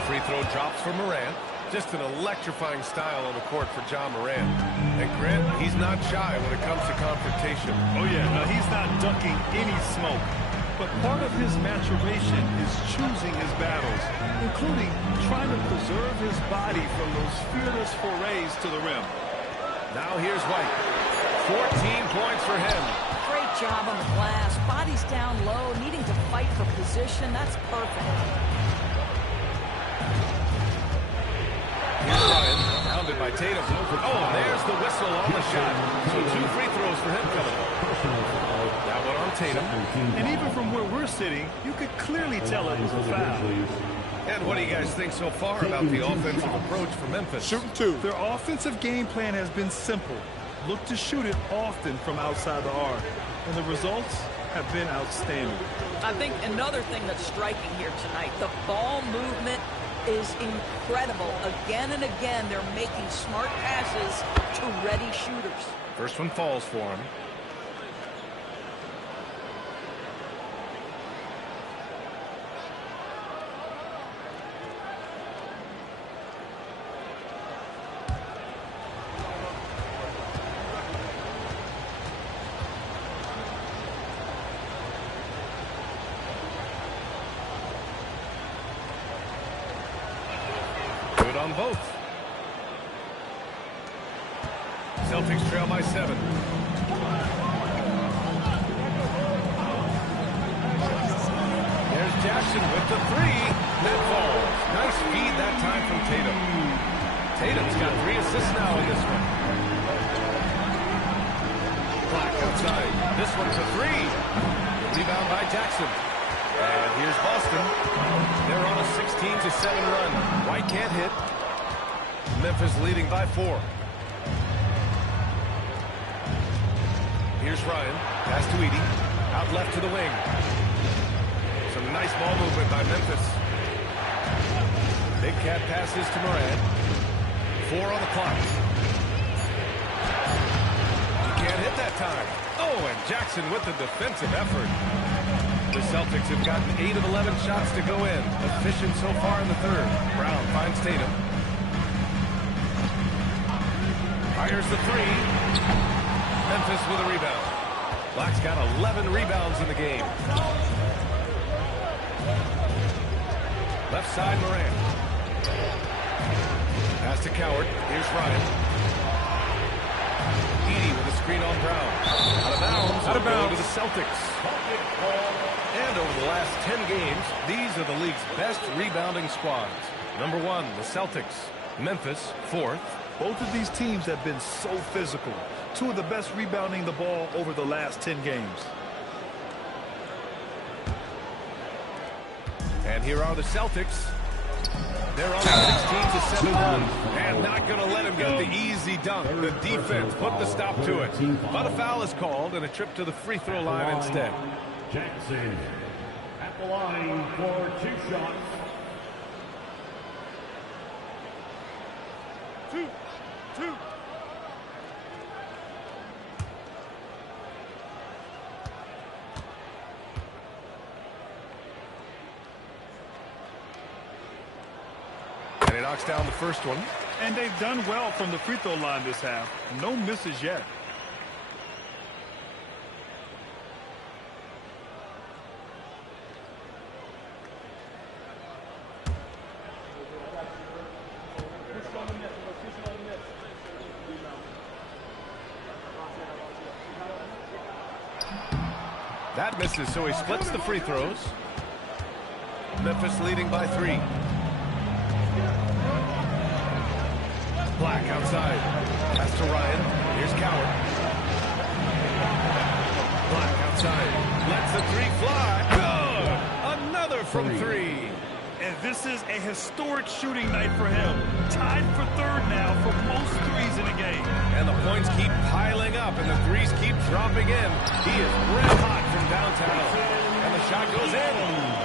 Free throw drops for Morant. Just an electrifying style on the court for John Morant. And Grant, he's not shy when it comes to confrontation. Oh yeah, no, he's not ducking any smoke. But part of his maturation is choosing his battles, including trying to preserve his body from those fearless forays to the rim. Now here's White. 14 points for him. Great job on the glass. Body's down low, needing to fight for position. That's perfect. Here's Ryan, pounded by Tatum. Oh, there's the whistle on the shot. So 2 free throws for him coming up. That one on Tatum. And even from where we're sitting, you could clearly tell it was a foul. And what do you guys think so far about the offensive approach for Memphis? Shooting 2. Their offensive game plan has been simple. Look to shoot it often from outside the arc. and the results have been outstanding. I think another thing that's striking here tonight, the ball movement is incredible. Again and again, they're making smart passes to ready shooters. First one falls for him. Good on both. Celtics trail by 7. There's Jackson with the 3. That falls. Nice feed that time from Tatum. Tatum's got 3 assists now in this one. Black outside. This one's a 3. Rebound by Jackson. And here's Boston. They're on a 16-7 run. White can't hit. Memphis leading by 4. Here's Ryan. Pass to Edey. Out left to the wing. Some nice ball movement by Memphis. Big cat passes to Morant. 4 on the clock. He can't hit that time. Oh, and Jackson with the defensive effort. The Celtics have gotten 8 of 11 shots to go in. Efficient so far in the third. Brown finds Tatum. Fires the 3. Memphis with a rebound. Black's got 11 rebounds in the game. Left side, Morant. Pass to Coward. Here's Ryan. Edey with a screen on Brown. Out of bounds. Out of bounds to the Celtics. And over the last 10 games, these are the league's best rebounding squads. Number 1, the Celtics. Memphis, 4th. Both of these teams have been so physical. 2 of the best rebounding the ball over the last 10 games. And here are the Celtics. They're on a 16-7 run. And not going to let him get the easy dunk. The defense put the stop to it. But a foul is called and a trip to the free throw line instead. Jackson at the line for 2 shots. 2. And he knocks down the first one. And they've done well from the free throw line this half. No misses yet. That misses, so he splits the free throws. Memphis leading by 3. Black outside. Pass to Ryan. Here's Coward. Black outside. Lets the 3 fly. Good! Another from 3. And this is a historic shooting night for him. Tied for 3rd now for most threes in the game. And the points keep piling up, and the threes keep dropping in. He is red hot from downtown. And the shot goes in.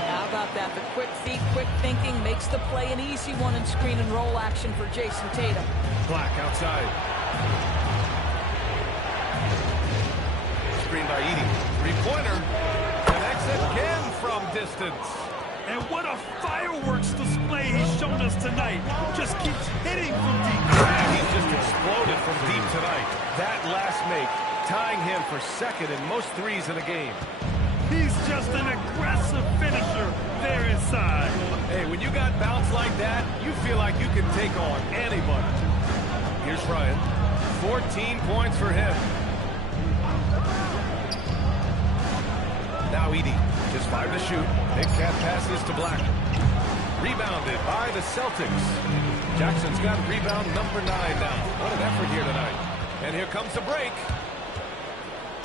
How about that? The quick feet, quick thinking makes the play an easy one in screen and roll action for Jason Tatum. Black outside. Screen by Edey. 3-pointer. Connects again from distance. And what a fireworks display he's shown us tonight. Just keeps hitting from deep. And he's just exploded from deep tonight. That last make, tying him for 2nd in most threes in a game. He's just an aggressive finisher there inside. Hey, when you got bounce like that, you feel like you can take on anybody. Here's Ryan. 14 points for him. Now Edey. Just 5 to shoot. Big cat passes to Black. Rebounded by the Celtics. Jackson's got rebound number 9 now. What an effort here tonight. And here comes the break.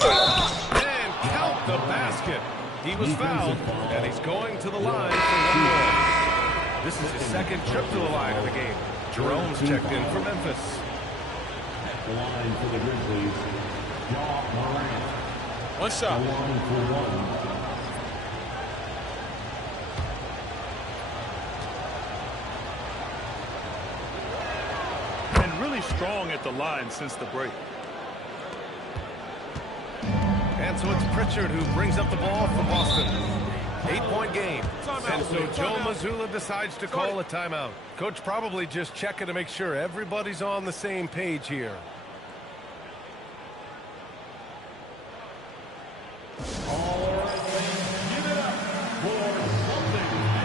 And count the basket. He was fouled, and he's going to the line for 1 more. This is his 2nd trip to the line of the game. Jerome's checked in for Memphis. At the line for the Grizzlies, Ja Morant. One shot. And really strong at the line since the break. And so it's Pritchard who brings up the ball for Boston. 8-point game. And so Joe Mazzulla decides to call a timeout. Coach probably just checking to make sure everybody's on the same page here. All right, fans, give it up for something entertainment.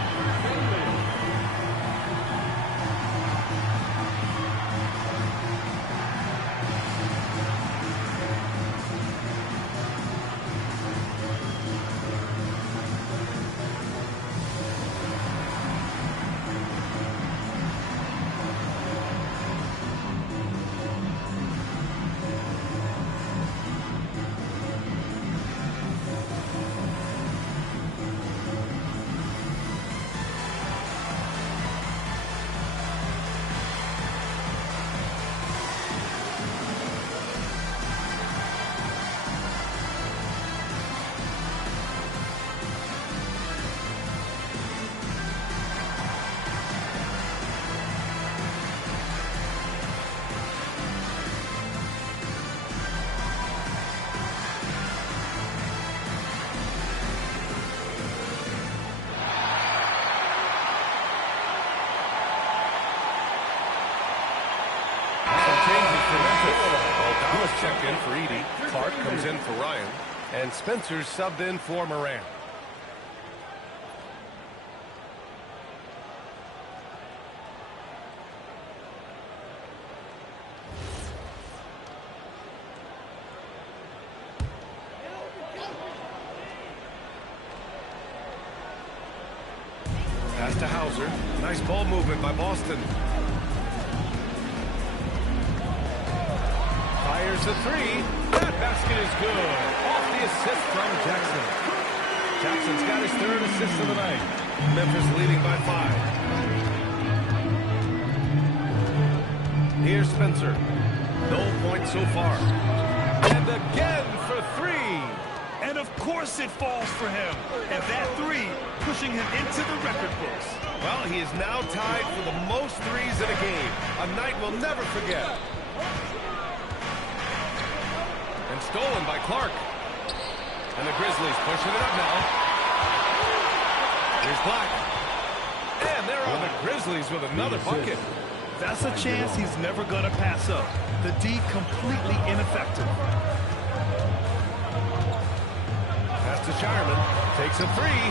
Checked in for Edey. Clark comes in for Ryan. And Spencer's subbed in for Moran. Pass to Hauser. Nice ball movement by Boston. Fires a three. That basket is good. Off the assist from Jackson. Jackson's got his third assist of the night. Memphis leading by 5. Here's Spencer. No points so far. And again for three. And of course it falls for him. And that three pushing him into the record books. Well, he is now tied for the most threes in a game. A night we'll never forget. And stolen by Clark. And the Grizzlies pushing it up now. Here's Black. And there are the Grizzlies with another bucket. That's a chance he's never going to pass up. The D completely ineffective. Pass to Shireman. Takes a three.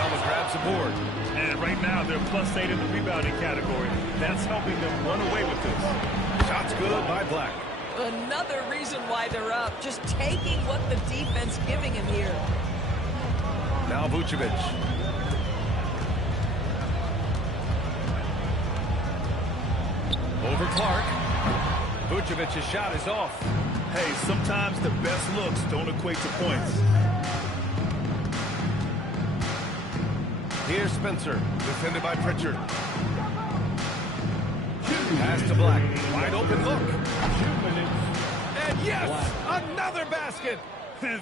Thomas grabs the board. And right now they're +8 in the rebounding category. That's helping them run away with this. Shot's good by Black. Another reason why they're up. Just taking what the defense giving him here. Now Vucevic. Over Clark. Vucevic's shot is off. Hey, sometimes the best looks don't equate to points. Here's Spencer, defended by Pritchard. Pass to Black. Wide open look. And yes, another basket.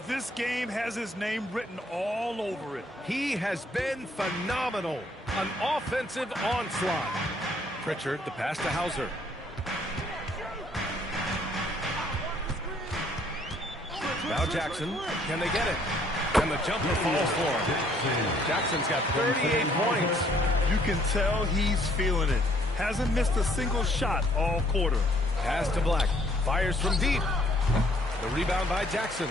This game has his name written all over it. He has been phenomenal. An offensive onslaught. Pritchard, the pass to Hauser. Now Jackson. Can they get it? And the jumper falls for him. Jackson's got 38 points. You can tell he's feeling it. Hasn't missed a single shot all quarter. Pass to Black. Fires from deep. The rebound by Jackson.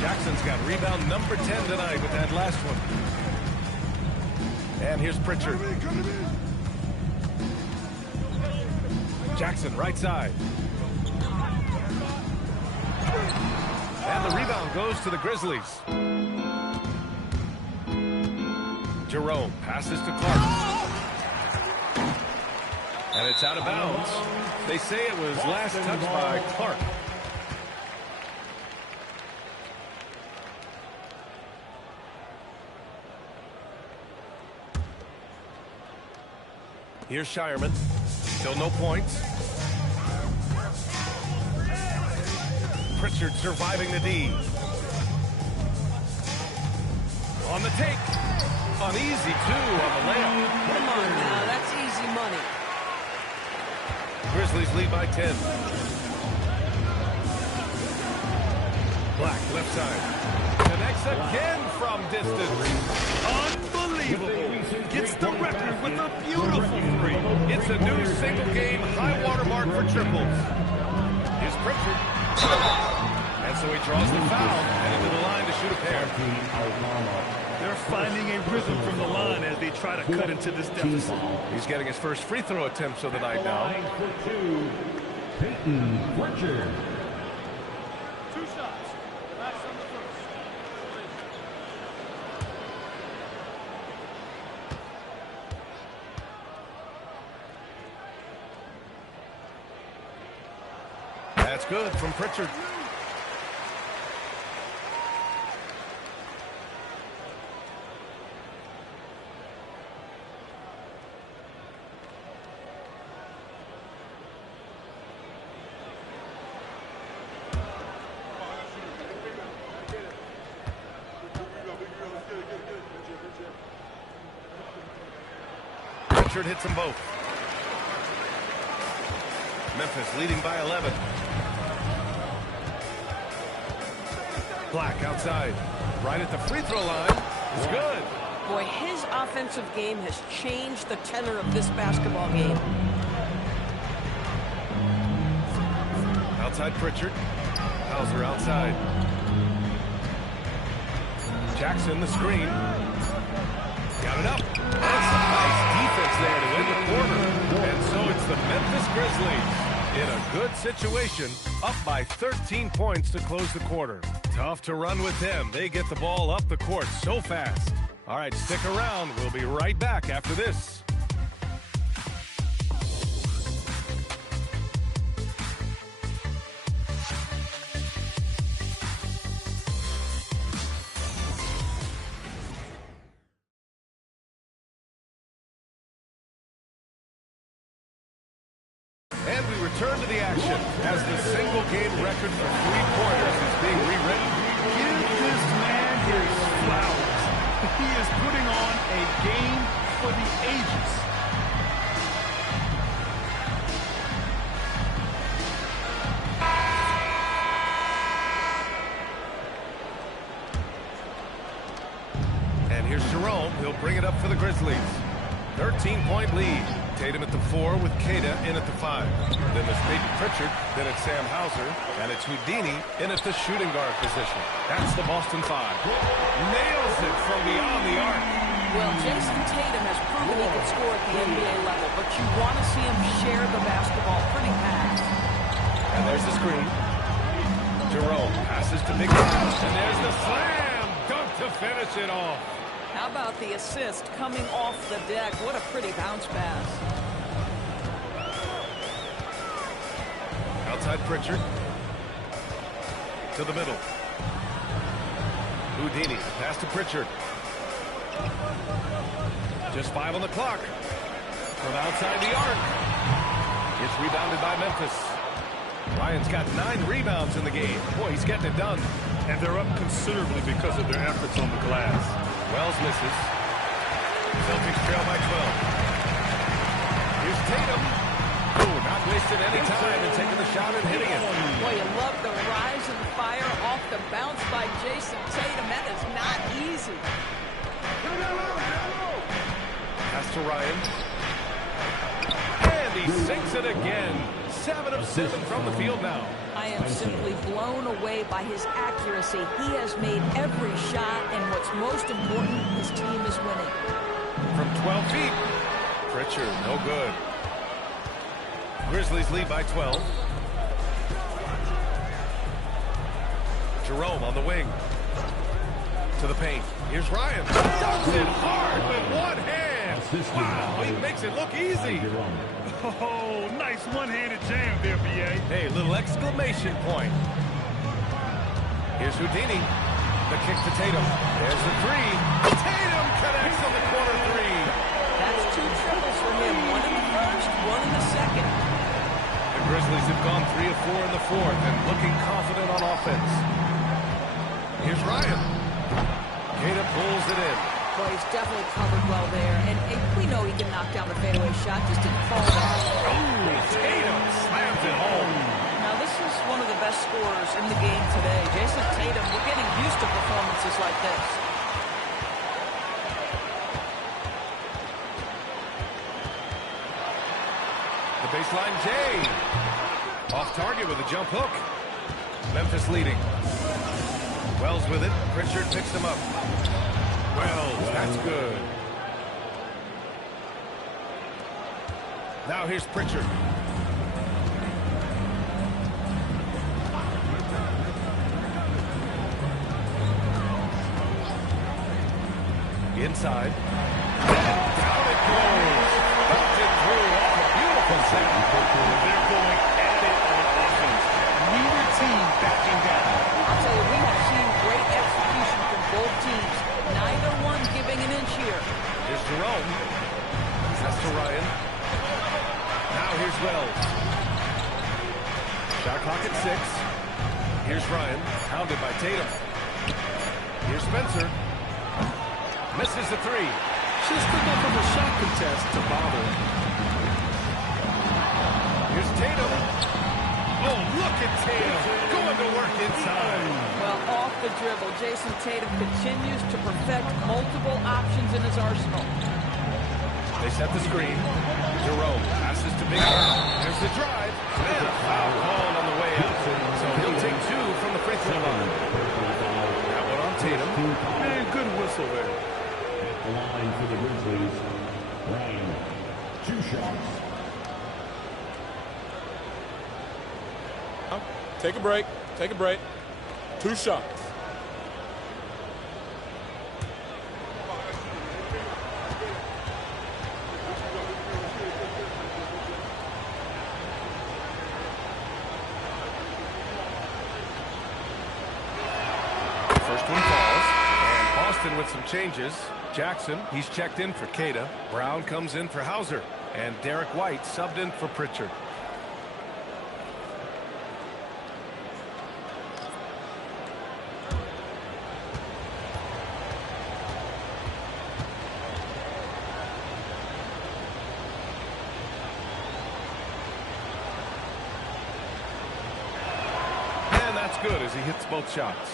Jackson's got rebound number 10 tonight with that last one. And here's Pritchard. Jackson, right side. And the rebound goes to the Grizzlies. Jerome passes to Clark. And it's out of bounds. They say it was last touched by Clark. Here's Shireman. Still no points. Pritchard surviving the D. On the take. Uneasy, too, on the layup. Come on now, that's easy money. Grizzlies lead by 10. Black, left side. Connects again from distance. Unbelievable. Gets the record with a beautiful three. It's a new single-game high-water mark for triples. Here's Pritchard. And so he draws the foul and into the line to shoot a pair. They're finding a rhythm from the line as they try to cut into this deficit. He's getting his first free throw attempts of the night now. Peyton Pritchard. 2 shots. Last on the first. That's good from Pritchard. Pritchard hits them both. Memphis leading by 11. Black outside. Right at the free throw line. It's good. Boy, his offensive game has changed the tenor of this basketball game. Outside Pritchard. Hauser outside. Jackson the screen. Got it up. That's some nice defense there to win the quarter. And so it's the Memphis Grizzlies in a good situation, up by 13 points to close the quarter. Tough to run with them. They get the ball up the court so fast. All right, stick around. We'll be right back after this. And we return to the action as the single-game record for three-pointers is being rewritten. Give this man his flowers. He is putting on a game for the ages. And here's Jerome. He'll bring it up for the Grizzlies. 13-point lead. Tatum at the 4 with Queta in at the 5. Then it's Peyton Pritchard, then it's Sam Hauser, and it's Houdini in at the shooting guard position. That's the Boston 5. Nails it from beyond the arc. Well, Jason Tatum has proven he can score at the NBA level, but you want to see him share the basketball pretty fast. And there's the screen. Jerome passes to Big Brown, and there's the slam dunk to finish it off. How about the assist coming off the deck? What a pretty bounce pass. Outside Pritchard. To the middle. Houdini, pass to Pritchard. Just 5 on the clock. From outside the arc. It's rebounded by Memphis. Ryan's got 9 rebounds in the game. Boy, he's getting it done. And they're up considerably because of their efforts on the glass. Wells misses. Celtics trail by 12. Here's Tatum. Oh, not wasting any time and taking the shot and hitting it. Boy, you love the rise and fire off the bounce by Jason Tatum. That is not easy. Pass to Ryan. And he sinks it again. 7 of 7 from the field now. I am simply blown away by his accuracy. He has made every shot, and what's most important, his team is winning. From 12 feet, Pritchard, no good. Grizzlies lead by 12. Jerome on the wing. To the paint. Here's Ryan. Dunks it hard with one hand. Wow, he makes it look easy. Oh, nice one-handed jam there, B.A. Hey, little exclamation point. Here's Houdini. The kick to Tatum. There's the 3. Tatum connects on the corner 3. That's 2 triples for him. 1 in the first, 1 in the second. And Grizzlies have gone 3 of 4 in the fourth and looking confident on offense. Here's Ryan. Queta pulls it in. Well, he's definitely covered well there. And we know he can knock down the fadeaway shot. Just didn't fall down. Oh, Tatum slams it home. Now, this is one of the best scorers in the game today. Jason Tatum, we're getting used to performances like this. The baseline J. Off target with a jump hook. Memphis leading. Wells with it. Pritchard picks him up. Wells, that's good. Now here's Pritchard. Inside. Down it goes. Dumped it through off a beautiful set. They're going at it on offense. Neither team backing down. I'll tell you, we have seen great execution from both teams. Neither one giving an inch here. Here's Jerome. That's to Ryan. Now here's Wells. Shot clock at 6. Here's Ryan. Pounded by Tatum. Here's Spencer. Misses the 3. Just enough of a shot contest to bother. Here's Tatum. Oh, look at Tatum going to work inside. Well, off the dribble, Jason Tatum continues to perfect multiple options in his arsenal. They set the screen. Jerome passes to Big Brown. There's the drive. And a foul called on the way out. So he'll take 2 from the free throw line. That one on Tatum. Man, good whistle there. At the line for the Grizzlies, Ryan. 2 shots. Take a break. Take a break. 2 shots. First one falls. And Boston with some changes. Jackson, he's checked in for Queta. Brown comes in for Hauser. And Derek White subbed in for Pritchard. Good as he hits both shots.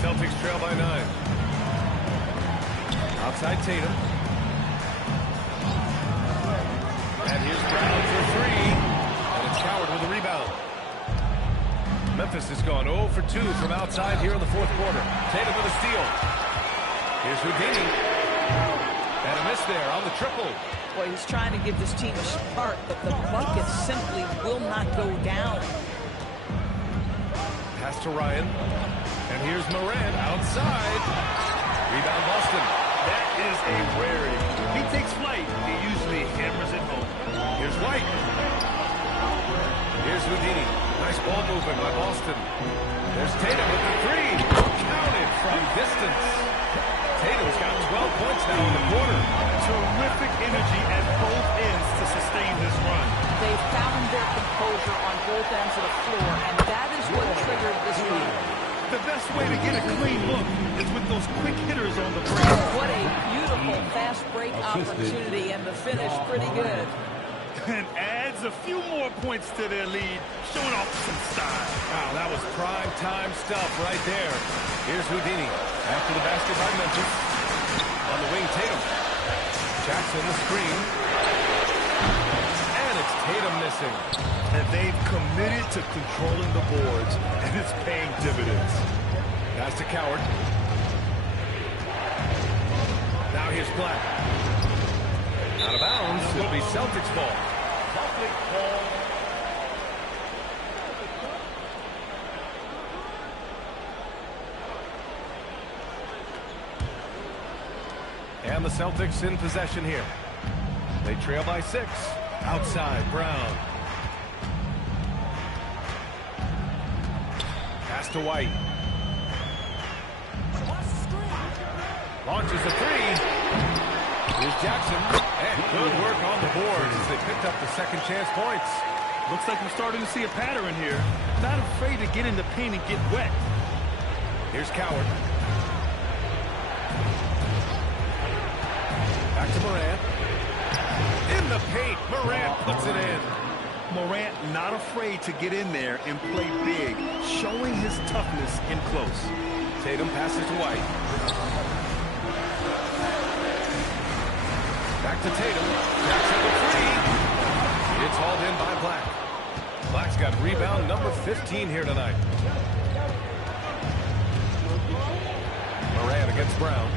Celtics trail by 9. Outside Tatum. And here's Brown for 3. And it's Coward with a rebound. Memphis has gone 0 for 2 from outside here in the fourth quarter. Tatum with a steal. Here's Houdini. And a miss there on the triple. Boy, he's trying to give this team a spark, but the bucket simply will not go down. Pass to Ryan. And here's Moran outside. Rebound Boston. That is a rarity. He takes flight. He usually hammers it home. Here's White. Here's Houdini. Nice ball movement by Boston. There's Tatum with the 3. Counted from distance. Tatum's got 12 points now in the quarter. Terrific energy at both ends to sustain this run. They found their composure on both ends of the floor, and that is what triggered this run. The best way to get a clean look is with those quick hitters on the break. What a beautiful fast break opportunity, and the finish pretty good. And adds a few more points to their lead, showing off some style. Wow, that was prime time stuff right there. Here's Houdini after the basket by Memphis. On the wing, Tatum. Jackson the screen. And it's Tatum missing. And they've committed to controlling the boards, and it's paying dividends. Pass to Coward. Now here's Black. Out of bounds. It'll be Celtics ball. Celtics ball. And the Celtics in possession here. They trail by 6. Outside, Brown. Pass to White. Launches a 3. Here's Here's Jackson. And good work on the boards as they picked up the second chance points. Looks like we're starting to see a pattern here. Not afraid to get in the paint and get wet. Here's Coward. Back to Morant. In the paint, Morant puts it in. Morant not afraid to get in there and play big, showing his toughness in close. Tatum passes to White. Back to Tatum. Jackson with three. It's hauled in by Black. Black's got rebound number 15 here tonight. Morant against Brown.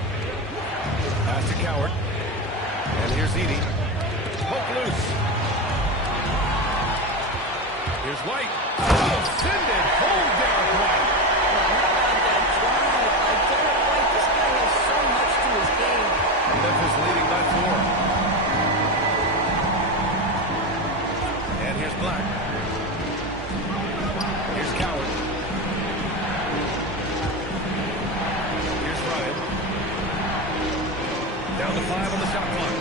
Pass to Coward. And here's Edey. Poke loose. Here's White. Oh, send it home down White. This guy has so much to his game. Memphis leading by 4. And here's Black. Here's Coward. Here's Ryan. Down to 5 on the shot clock.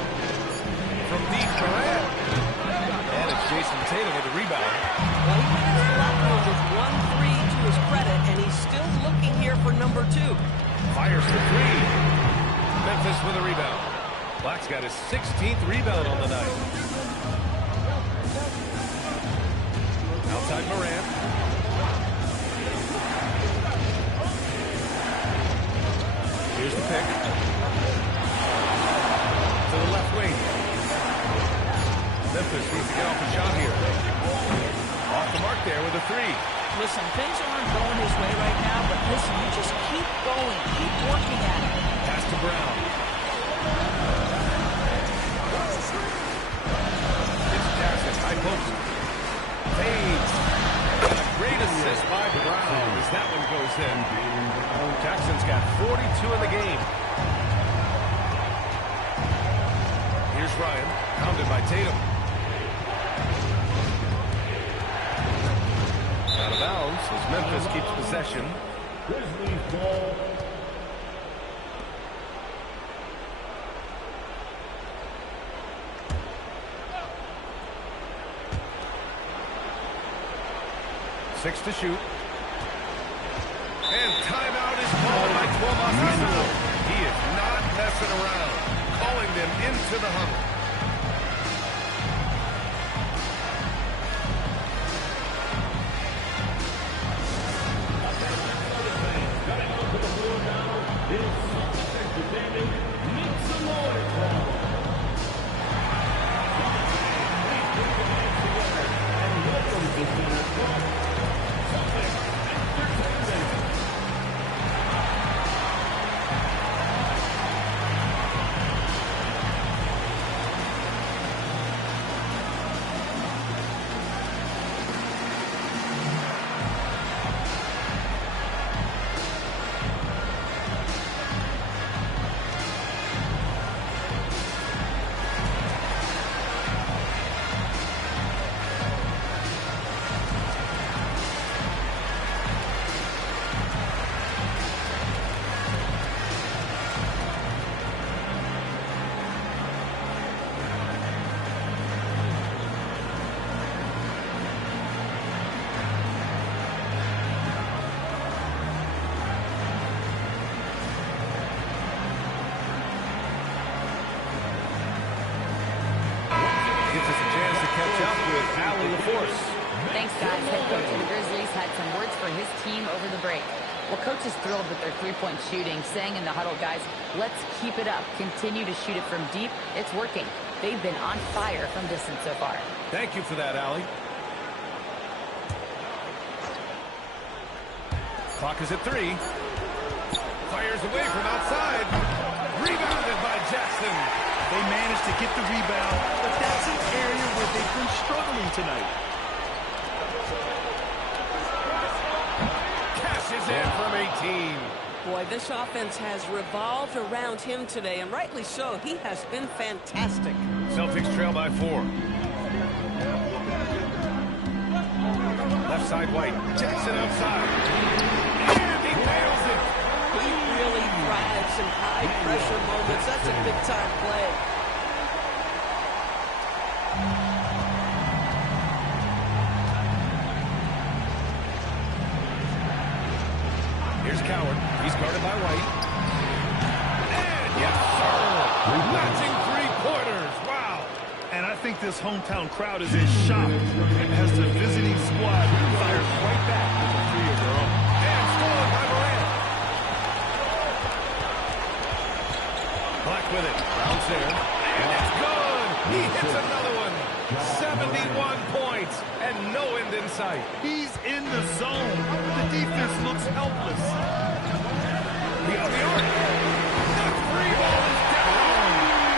From deep, Morant. And it's Jason Tatum with the rebound. Well, he went into the locker room with 1-3 to his credit, and he's still looking here for number 2. Fires for 3. Memphis with a rebound. Black's got his 16th rebound on the night. Outside Morant. Here's the pick. To the left wing. Memphis needs to get off the shot here. Off the mark there with a 3. Listen, things aren't going his way right now, but listen, you just keep going, keep working at it. Pass to Brown. It's Jackson, high post. Fades. And a great assist by Brown as that one goes in. Jackson's got 42 in the game. Here's Ryan, pounded by Tatum. Out of bounds as Memphis keeps possession. Grizzlies ball. Six to shoot. And timeout is called by Tomas Harrell. He is not messing around, calling them into the huddle. Thanks, guys. Head coach of the Grizzlies had some words for his team over the break. Well, coach is thrilled with their three-point shooting, saying in the huddle, guys, let's keep it up. Continue to shoot it from deep. It's working. They've been on fire from distance so far. Thank you for that, Allie. Clock is at 3. Fires away from outside. Rebounded by Jackson. They managed to get the rebound, but that's an area where they've been struggling tonight. Cashes in from 18. Boy, this offense has revolved around him today, and rightly so. He has been fantastic. Celtics trail by 4. Left side, White. Jackson outside. And he nails it. He really thrives in high-pressure moments. That's a big-time play. Here's Coward. He's guarded by White. And yes, sir! Matching three-pointers. Wow! And I think this hometown crowd is in shock as the visiting squad fires right back with a three of their own. And stolen by Morant. Black with it. Brown's there. And it's good! He hits another one. 71 points and no end in sight. He's in the zone. The defense looks helpless. Beyond the arc. The three ball is down.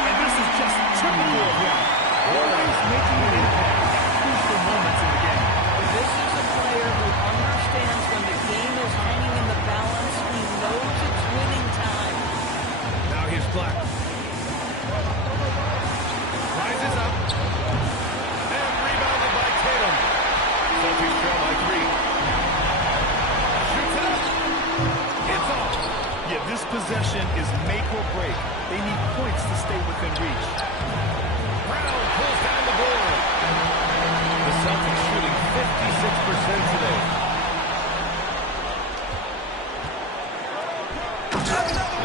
And this is just typical of him. Always making an impact at crucial moments in the game. This is a player who understands when the game is hanging in the balance. He knows it's winning time. Now here's Black. Rises up. And rebounded by Tatum. Celtics trail by 3. Shoots it up. It's off. Yeah, this possession is make or break. They need points to stay within reach. Brown pulls down the board. The Celtics shooting 56% today.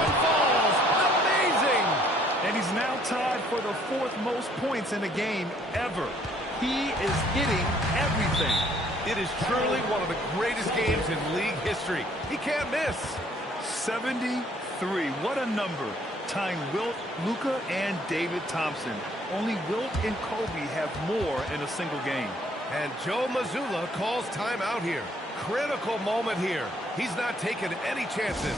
One falls. Amazing. And he's now tied for the 4th most points in a game ever. He is hitting everything. It is truly one of the greatest games in league history. He can't miss. 73. What a number. Tying Wilt, Luka, and David Thompson. Only Wilt and Kobe have more in a single game. And Joe Mazzulla calls timeout here. Critical moment here. He's not taking any chances.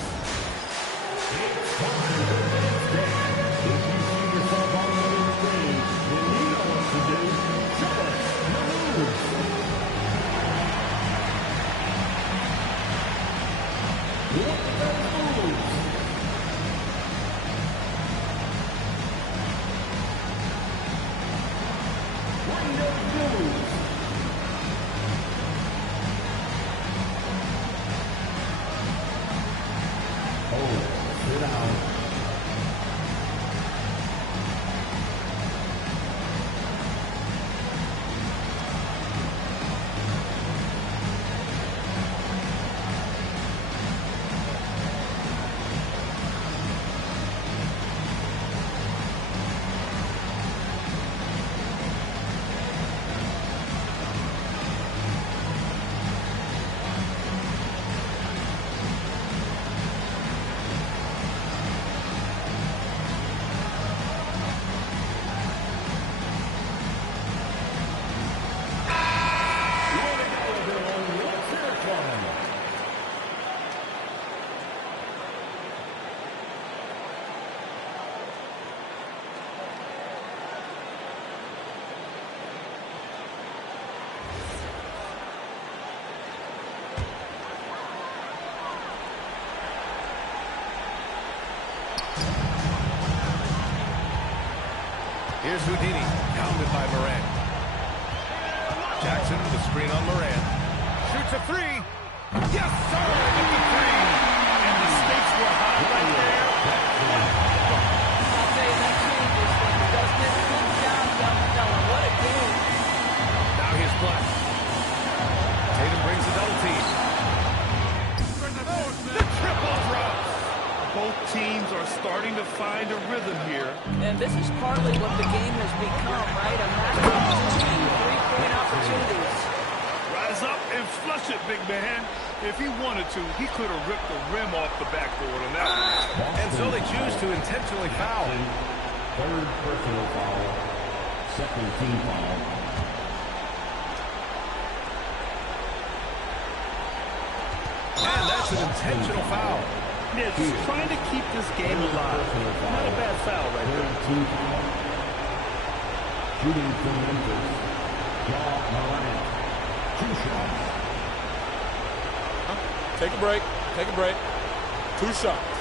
Here's Houdini, pounded by Morant. Jackson, the screen on Morant. Shoots a three. Yes, sir! With the three. And the stakes were high right there. I'll tell you, that changes things, doesn't it? Good job, young fella. What a game. Now here's Black. Tatum brings the double team. The triple drop. Both teams are starting to find a rhythm here. And this is partly what the game has become, right? A matter of 3-point opportunities. Rise up and flush it, big man. If he wanted to, he could have ripped the rim off the backboard on that one. And so they choose to intentionally foul. 3rd personal foul. 2nd team foul. And that's an intentional foul. Yeah, just trying to keep this game alive. Not a bad foul right there. Shooting for Memphis. Ja Morant. 2 shots. Take a break. Take a break. 2 shots.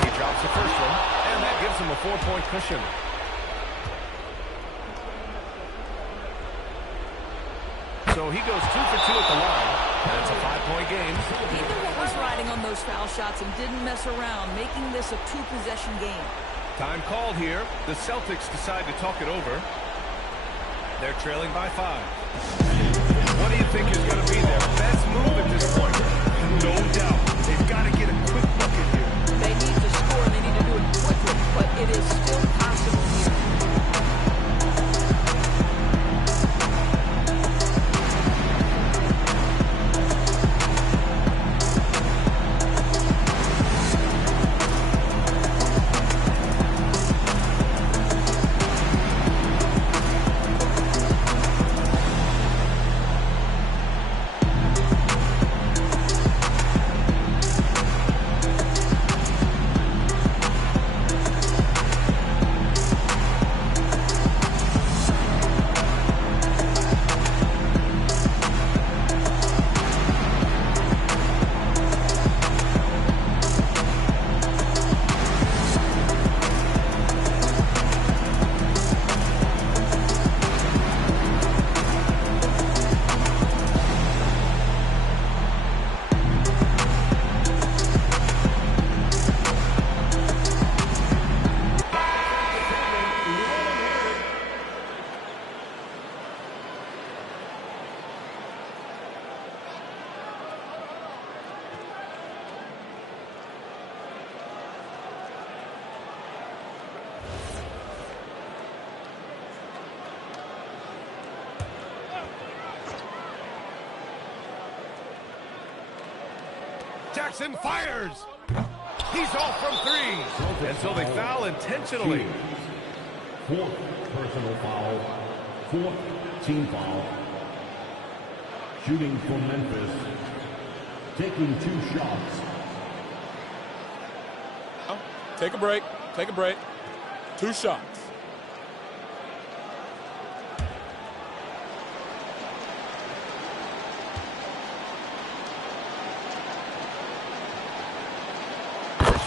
He drops the first one, and that gives him a 4-point cushion. So he goes 2 for 2 at the line, and it's a 5-point game. He knew what was riding on those foul shots and didn't mess around, making this a 2-possession game. Time called here. The Celtics decide to talk it over. They're trailing by 5. What do you think is going to be their best move at this point? No doubt. They've got to get a quick bucket here. They need to score, and they need to do it quickly, but it is still possible here. Jackson fires. He's off from 3. And so they foul intentionally. Fourth personal foul. Fourth team foul. Shooting for Memphis. Taking 2 shots. Take a break. Take a break. 2 shots.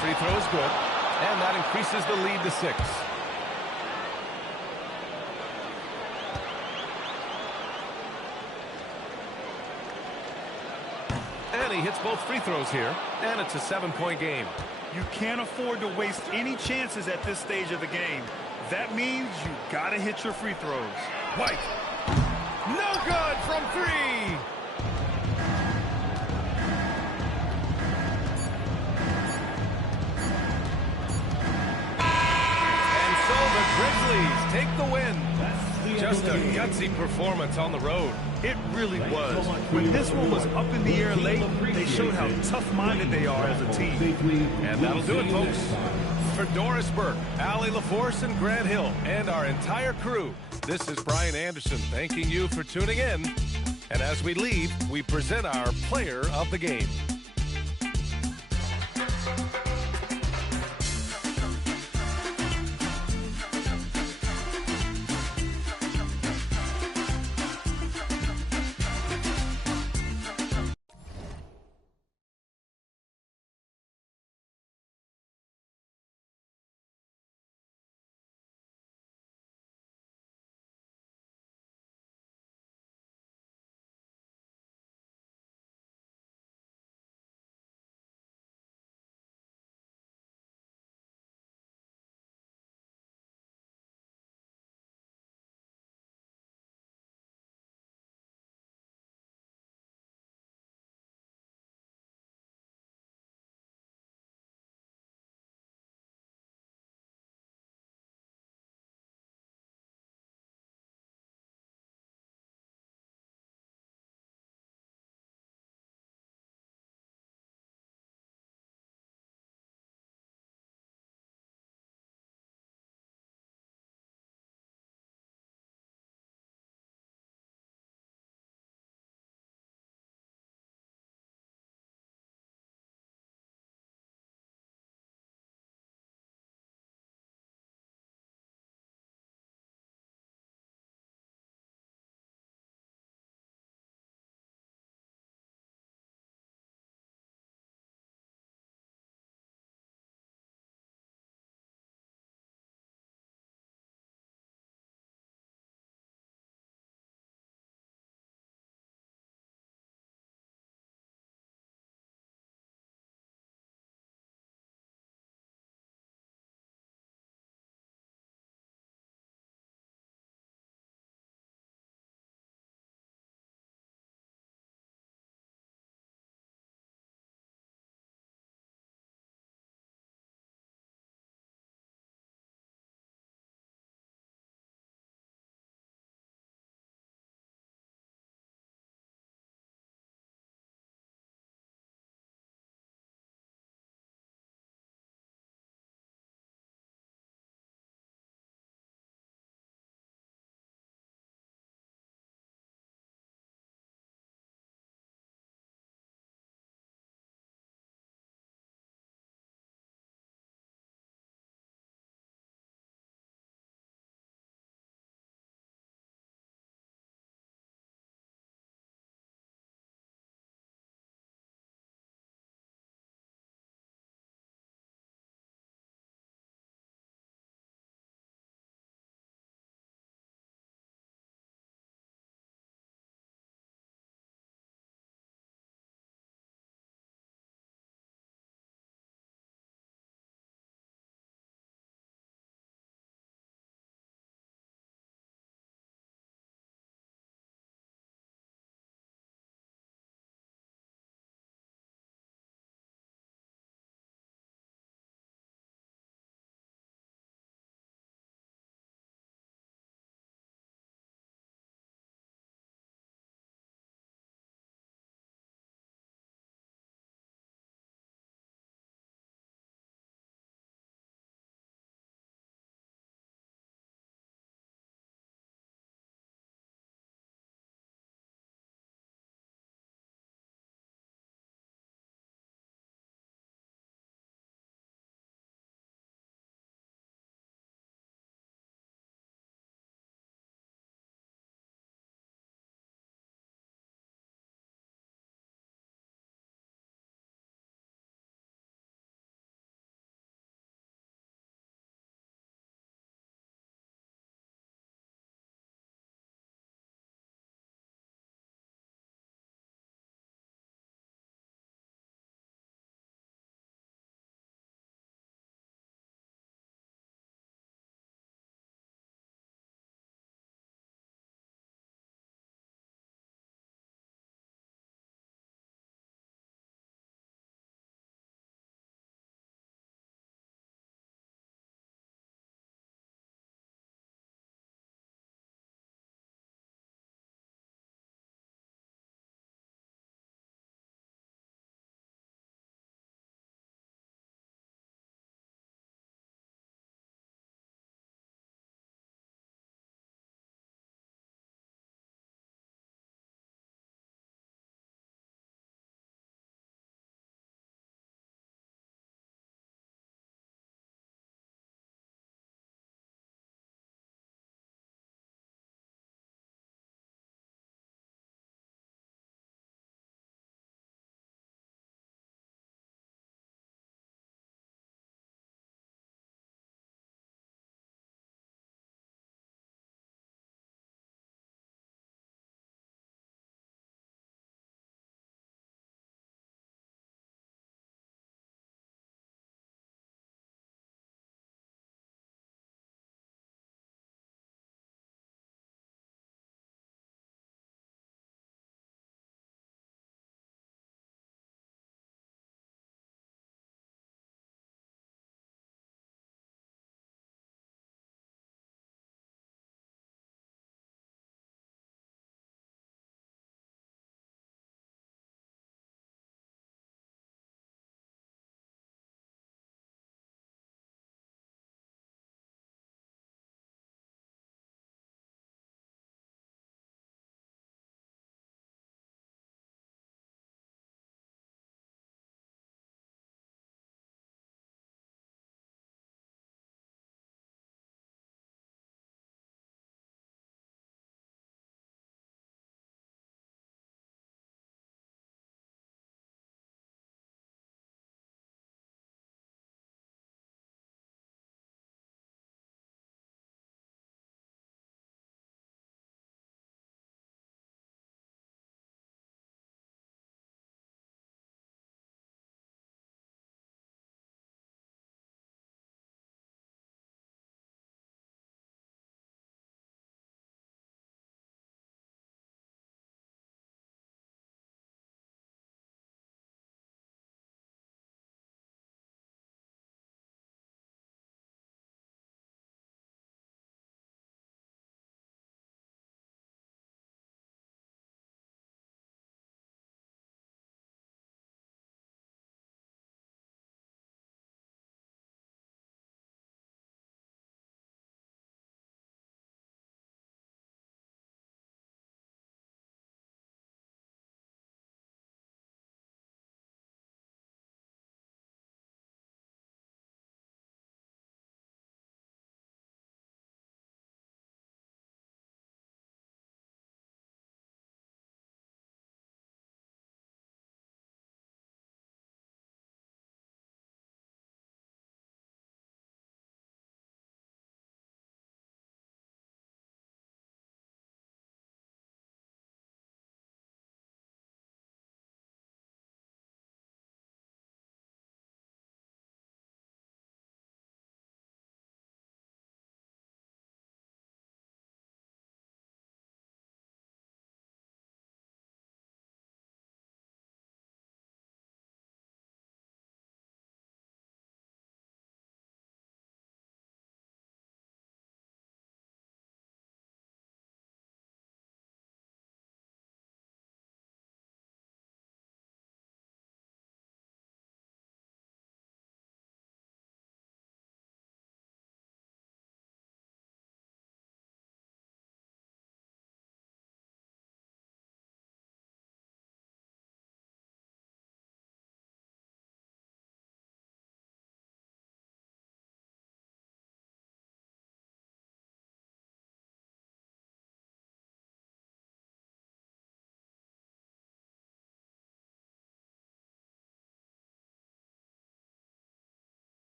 Free throw is good, and that increases the lead to 6. And he hits both free throws here, and it's a 7-point game. You can't afford to waste any chances at this stage of the game. That means you gotta hit your free throws. White. No good from 3. Grizzlies take the win. Just a gutsy performance on the road. It really was. When this one was up in the air late, they showed how tough-minded they are as a team. And that'll do it, folks. For Doris Burke, Allie LaForce, and Grant Hill, and our entire crew, this is Brian Anderson thanking you for tuning in. And as we leave, we present our player of the game.